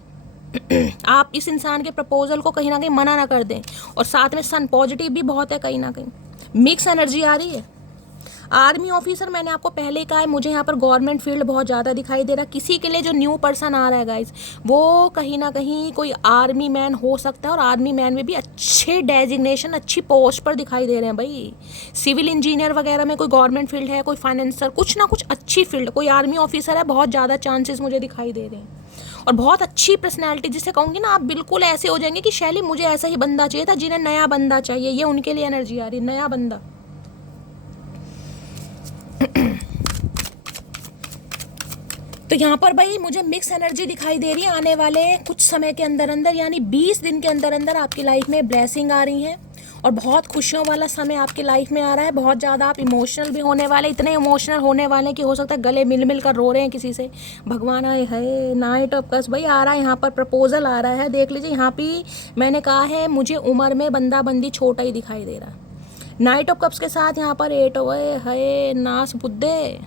आप इस इंसान के प्रपोजल को कहीं ना कहीं मना ना कर दें। और साथ में सन पॉजिटिव भी बहुत है, कहीं ना कहीं मिक्स एनर्जी आ रही है। आर्मी ऑफिसर मैंने आपको पहले ही कहा है, मुझे यहाँ पर गवर्नमेंट फील्ड बहुत ज़्यादा दिखाई दे रहा है। किसी के लिए जो न्यू पर्सन आ रहा है गाइस, वो कहीं ना कहीं कोई आर्मी मैन हो सकता है, और आर्मी मैन में भी अच्छे डेजिग्नेशन, अच्छी पोस्ट पर दिखाई दे रहे हैं भाई। सिविल इंजीनियर वगैरह में कोई गवर्नमेंट फील्ड है, कोई फाइनेंसर, कुछ ना कुछ अच्छी फील्ड, कोई आर्मी ऑफिसर है, बहुत ज़्यादा चांसेस मुझे दिखाई दे रहे हैं। और बहुत अच्छी पर्सनैलिटी, जिसे कहूँगी ना आप बिल्कुल ऐसे हो जाएंगे कि शैली मुझे ऐसा ही बंदा चाहिए था, जिन्हें नया बंदा चाहिए। ये उनके लिए एनर्जी आ रही, नया बंदा। तो यहाँ पर भाई मुझे मिक्स एनर्जी दिखाई दे रही है। आने वाले कुछ समय के अंदर अंदर, यानी 20 दिन के अंदर अंदर आपकी लाइफ में ब्लेसिंग आ रही है, और बहुत खुशियों वाला समय आपकी लाइफ में आ रहा है। बहुत ज़्यादा आप इमोशनल भी होने वाले, इतने इमोशनल होने वाले कि हो सकता है गले मिल मिल कर रो रहे हैं किसी से। भगवान आए है, नाइट ऑफ कप्स भाई आ रहा है, यहाँ पर प्रपोजल आ रहा है। देख लीजिए, यहाँ भी मैंने कहा है मुझे उम्र में बंदा बंदी छोटा ही दिखाई दे रहा है। नाइट ऑफ कप्स के साथ यहाँ पर 8 हुए है, नास बुद्धे।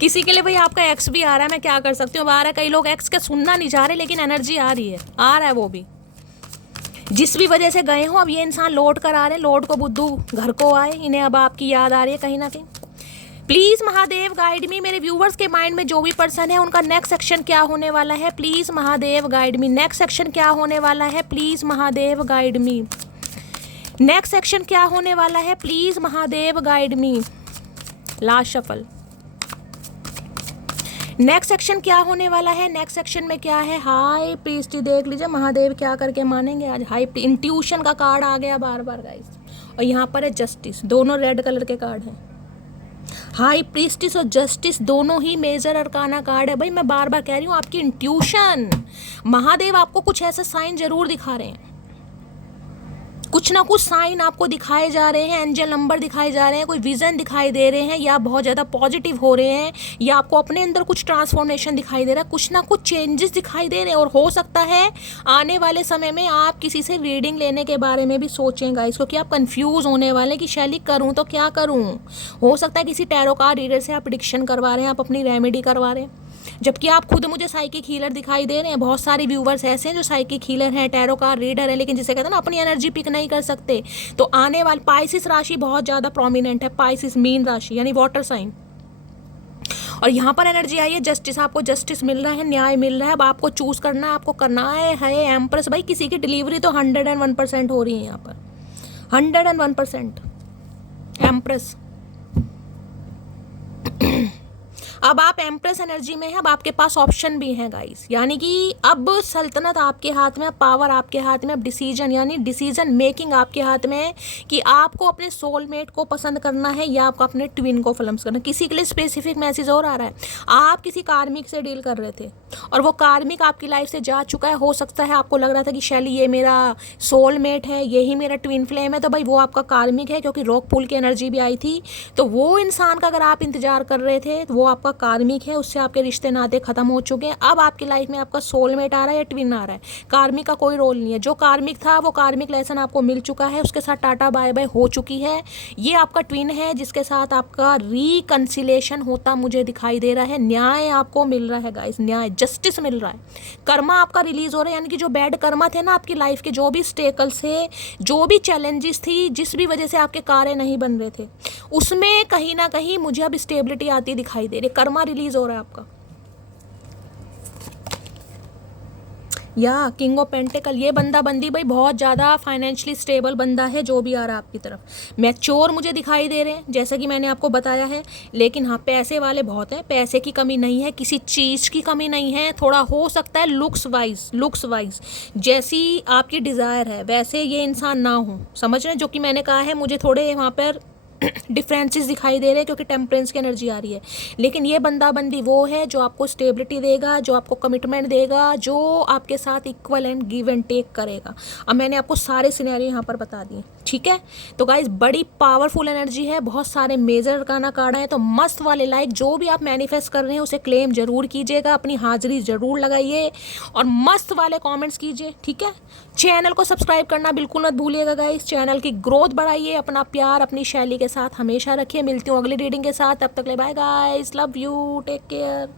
किसी के लिए भाई आपका एक्स भी आ रहा है, मैं क्या कर सकती हूँ, आ रहा है। कई लोग एक्स का सुनना नहीं चाह रहे, लेकिन एनर्जी आ रही है, आ रहा है वो भी। जिस भी वजह से गए हो, अब ये इंसान लौट कर आ रहे हैं, लौट को बुद्धू घर को आए, इन्हें अब आपकी याद आ रही है कहीं ना कहीं। प्लीज़ महादेव गाइड मी। मेरे व्यूवर्स के माइंड में जो भी पर्सन है, उनका नेक्स्ट सेक्शन क्या होने वाला है, please Mahadev guide me. Next section क्या होने वाला है, please Mahadev guide me. Next section क्या होने वाला है, please Mahadev guide me. Last shuffle. Next section क्या होने वाला है, नेक्स्ट सेक्शन में क्या है, हाई प्रीस्ट। देख लीजिए महादेव क्या करके मानेंगे आज। हाई इंट्यूशन का कार्ड आ गया बार बार गाइस, और यहाँ पर है जस्टिस, दोनों रेड कलर के कार्ड हैं। हाई प्रीस्टिस और जस्टिस दोनों ही मेजर अरकाना कार्ड है। भाई मैं बार बार कह रही हूँ, आपकी इंट्यूशन, महादेव आपको कुछ ऐसे साइन जरूर दिखा रहे हैं, कुछ ना कुछ साइन आपको दिखाए जा रहे हैं, एंजल नंबर दिखाए जा रहे हैं, कोई विजन दिखाई दे रहे हैं, या बहुत ज़्यादा पॉजिटिव हो रहे हैं, या आपको अपने अंदर कुछ ट्रांसफॉर्मेशन दिखाई दे रहा है, कुछ ना कुछ चेंजेस दिखाई दे रहे हैं। और हो सकता है आने वाले समय में आप किसी से रीडिंग लेने के बारे में भी सोचेंगे गाइस, क्योंकि आप कंफ्यूज होने वाले कि शैली करूँ तो क्या करूँ। हो सकता है किसी टैरो कार्ड रीडर से आप प्रेडिक्शन करवा रहे हैं, आप अपनी रेमेडी करवा रहे हैं, जबकि आप खुद मुझे साइकिक हीलर दिखाई दे रहे हैं। बहुत सारे व्यूवर्स ऐसे हैं जो साइकिक हीलर हैं, टैरो कार्ड रीडर है, लेकिन जिसे कहते हैं ना अपनी एनर्जी पिक नहीं कर सकते। तो आने वाले पाइसिस राशि बहुत ज़्यादा प्रोमिनेंट है, पाइसिस मीन राशि यानी वाटर साइन। और यहाँ पर एनर्जी आई है जस्टिस, आपको जस्टिस मिल रहा है, न्याय मिल रहा है। अब आपको चूज करना है, आपको करना है एम्प्रेस। भाई किसी की डिलीवरी तो 101% हो रही है यहाँ पर, 101% एम्प्रेस। अब आप एम्प्रेस एनर्जी में हैं, अब आपके पास ऑप्शन भी हैं गाइस, यानी कि अब सल्तनत आपके हाथ में, पावर आपके हाथ में, अब डिसीजन यानी डिसीजन मेकिंग आपके हाथ में है कि आपको अपने सोलमेट को पसंद करना है या आपको अपने ट्विन को फिल्म करना है। किसी के लिए स्पेसिफिक मैसेज और आ रहा है, आप किसी कार्मिक से डील कर रहे थे और वो कार्मिक आपकी लाइफ से जा चुका है। हो सकता है आपको लग रहा था कि शैली ये मेरा सोलमेट है, यही मेरा ट्विन फ्लेम है, तो भाई वो आपका कार्मिक है, क्योंकि रॉक पुल की एनर्जी भी आई थी। तो वो इंसान का अगर आप इंतजार कर रहे थे, वो आपका कार्मिक है, उससे आपके रिश्ते नाते खत्म हो चुके हैं। अब आपकी लाइफ में आपका सोलमेट आ रहा है या ट्विन आ रहा है, कार्मिक का कोई रोल नहीं है। जो कार्मिक था वो कार्मिक लेसन आपको मिल चुका है, उसके साथ टाटा बाय बाय हो चुकी है। ये आपका ट्विन है जिसके साथ आपका रिकंसिलेशन होता मुझे दिखाई दे रहा है। न्याय आपको मिल रहा है गाइस, न्याय जस्टिस मिल रहा है। कर्मा आपका रिलीज हो रहा है, यानी कि जो बैड कर्मा थे ना आपकी लाइफ के, जो भी स्टेकल्स थे, जो भी चैलेंजेस थी, जिस भी वजह से आपके कार्य नहीं बन रहे थे, उसमें कहीं ना कहीं मुझे अब स्टेबिलिटी आती दिखाई दे रही है। कर्मा रिलीज हो रहा है आपका। या किंग ऑफ पेंटिकल, ये बंदा बंदी भाई बहुत ज़्यादा फाइनेंशियली स्टेबल बंदा है, जो भी आ रहा है आपकी तरफ। मैच्योर मुझे दिखाई दे रहे हैं जैसा कि मैंने आपको बताया है, लेकिन हाँ पैसे वाले बहुत हैं, पैसे की कमी नहीं है, किसी चीज़ की कमी नहीं है। थोड़ा हो सकता है लुक्स वाइज जैसी आपकी डिज़ायर है वैसे ये इंसान ना हो, समझ रहे हैं। जो कि मैंने कहा है मुझे थोड़े वहाँ पर डिफरेंसेस दिखाई दे रहे हैं, क्योंकि टेम्परेंस की एनर्जी आ रही है। लेकिन ये बंदा बंदी वो है जो आपको स्टेबिलिटी देगा, जो आपको कमिटमेंट देगा, जो आपके साथ equal and give and take करेगा। अब मैंने आपको सारे सिनेरियो यहाँ पर बता दिए, ठीक है। तो गाइज बड़ी पावरफुल एनर्जी है, बहुत सारे मेजर अरकाना कार्ड है। तो मस्त वाले लाइक जो भी आप मैनिफेस्ट कर रहे हैं उसे क्लेम जरूर कीजिएगा, अपनी हाजिरी जरूर लगाइए और मस्त वाले कमेंट्स कीजिए, ठीक है। चैनल को सब्सक्राइब करना बिल्कुल मत भूलिएगा गाइस, चैनल की ग्रोथ बढ़ाइए, अपना प्यार अपनी शैली के साथ हमेशा रखिए। मिलती हूँ अगली रीडिंग के साथ, तब तक ले bye guys, love you, take care.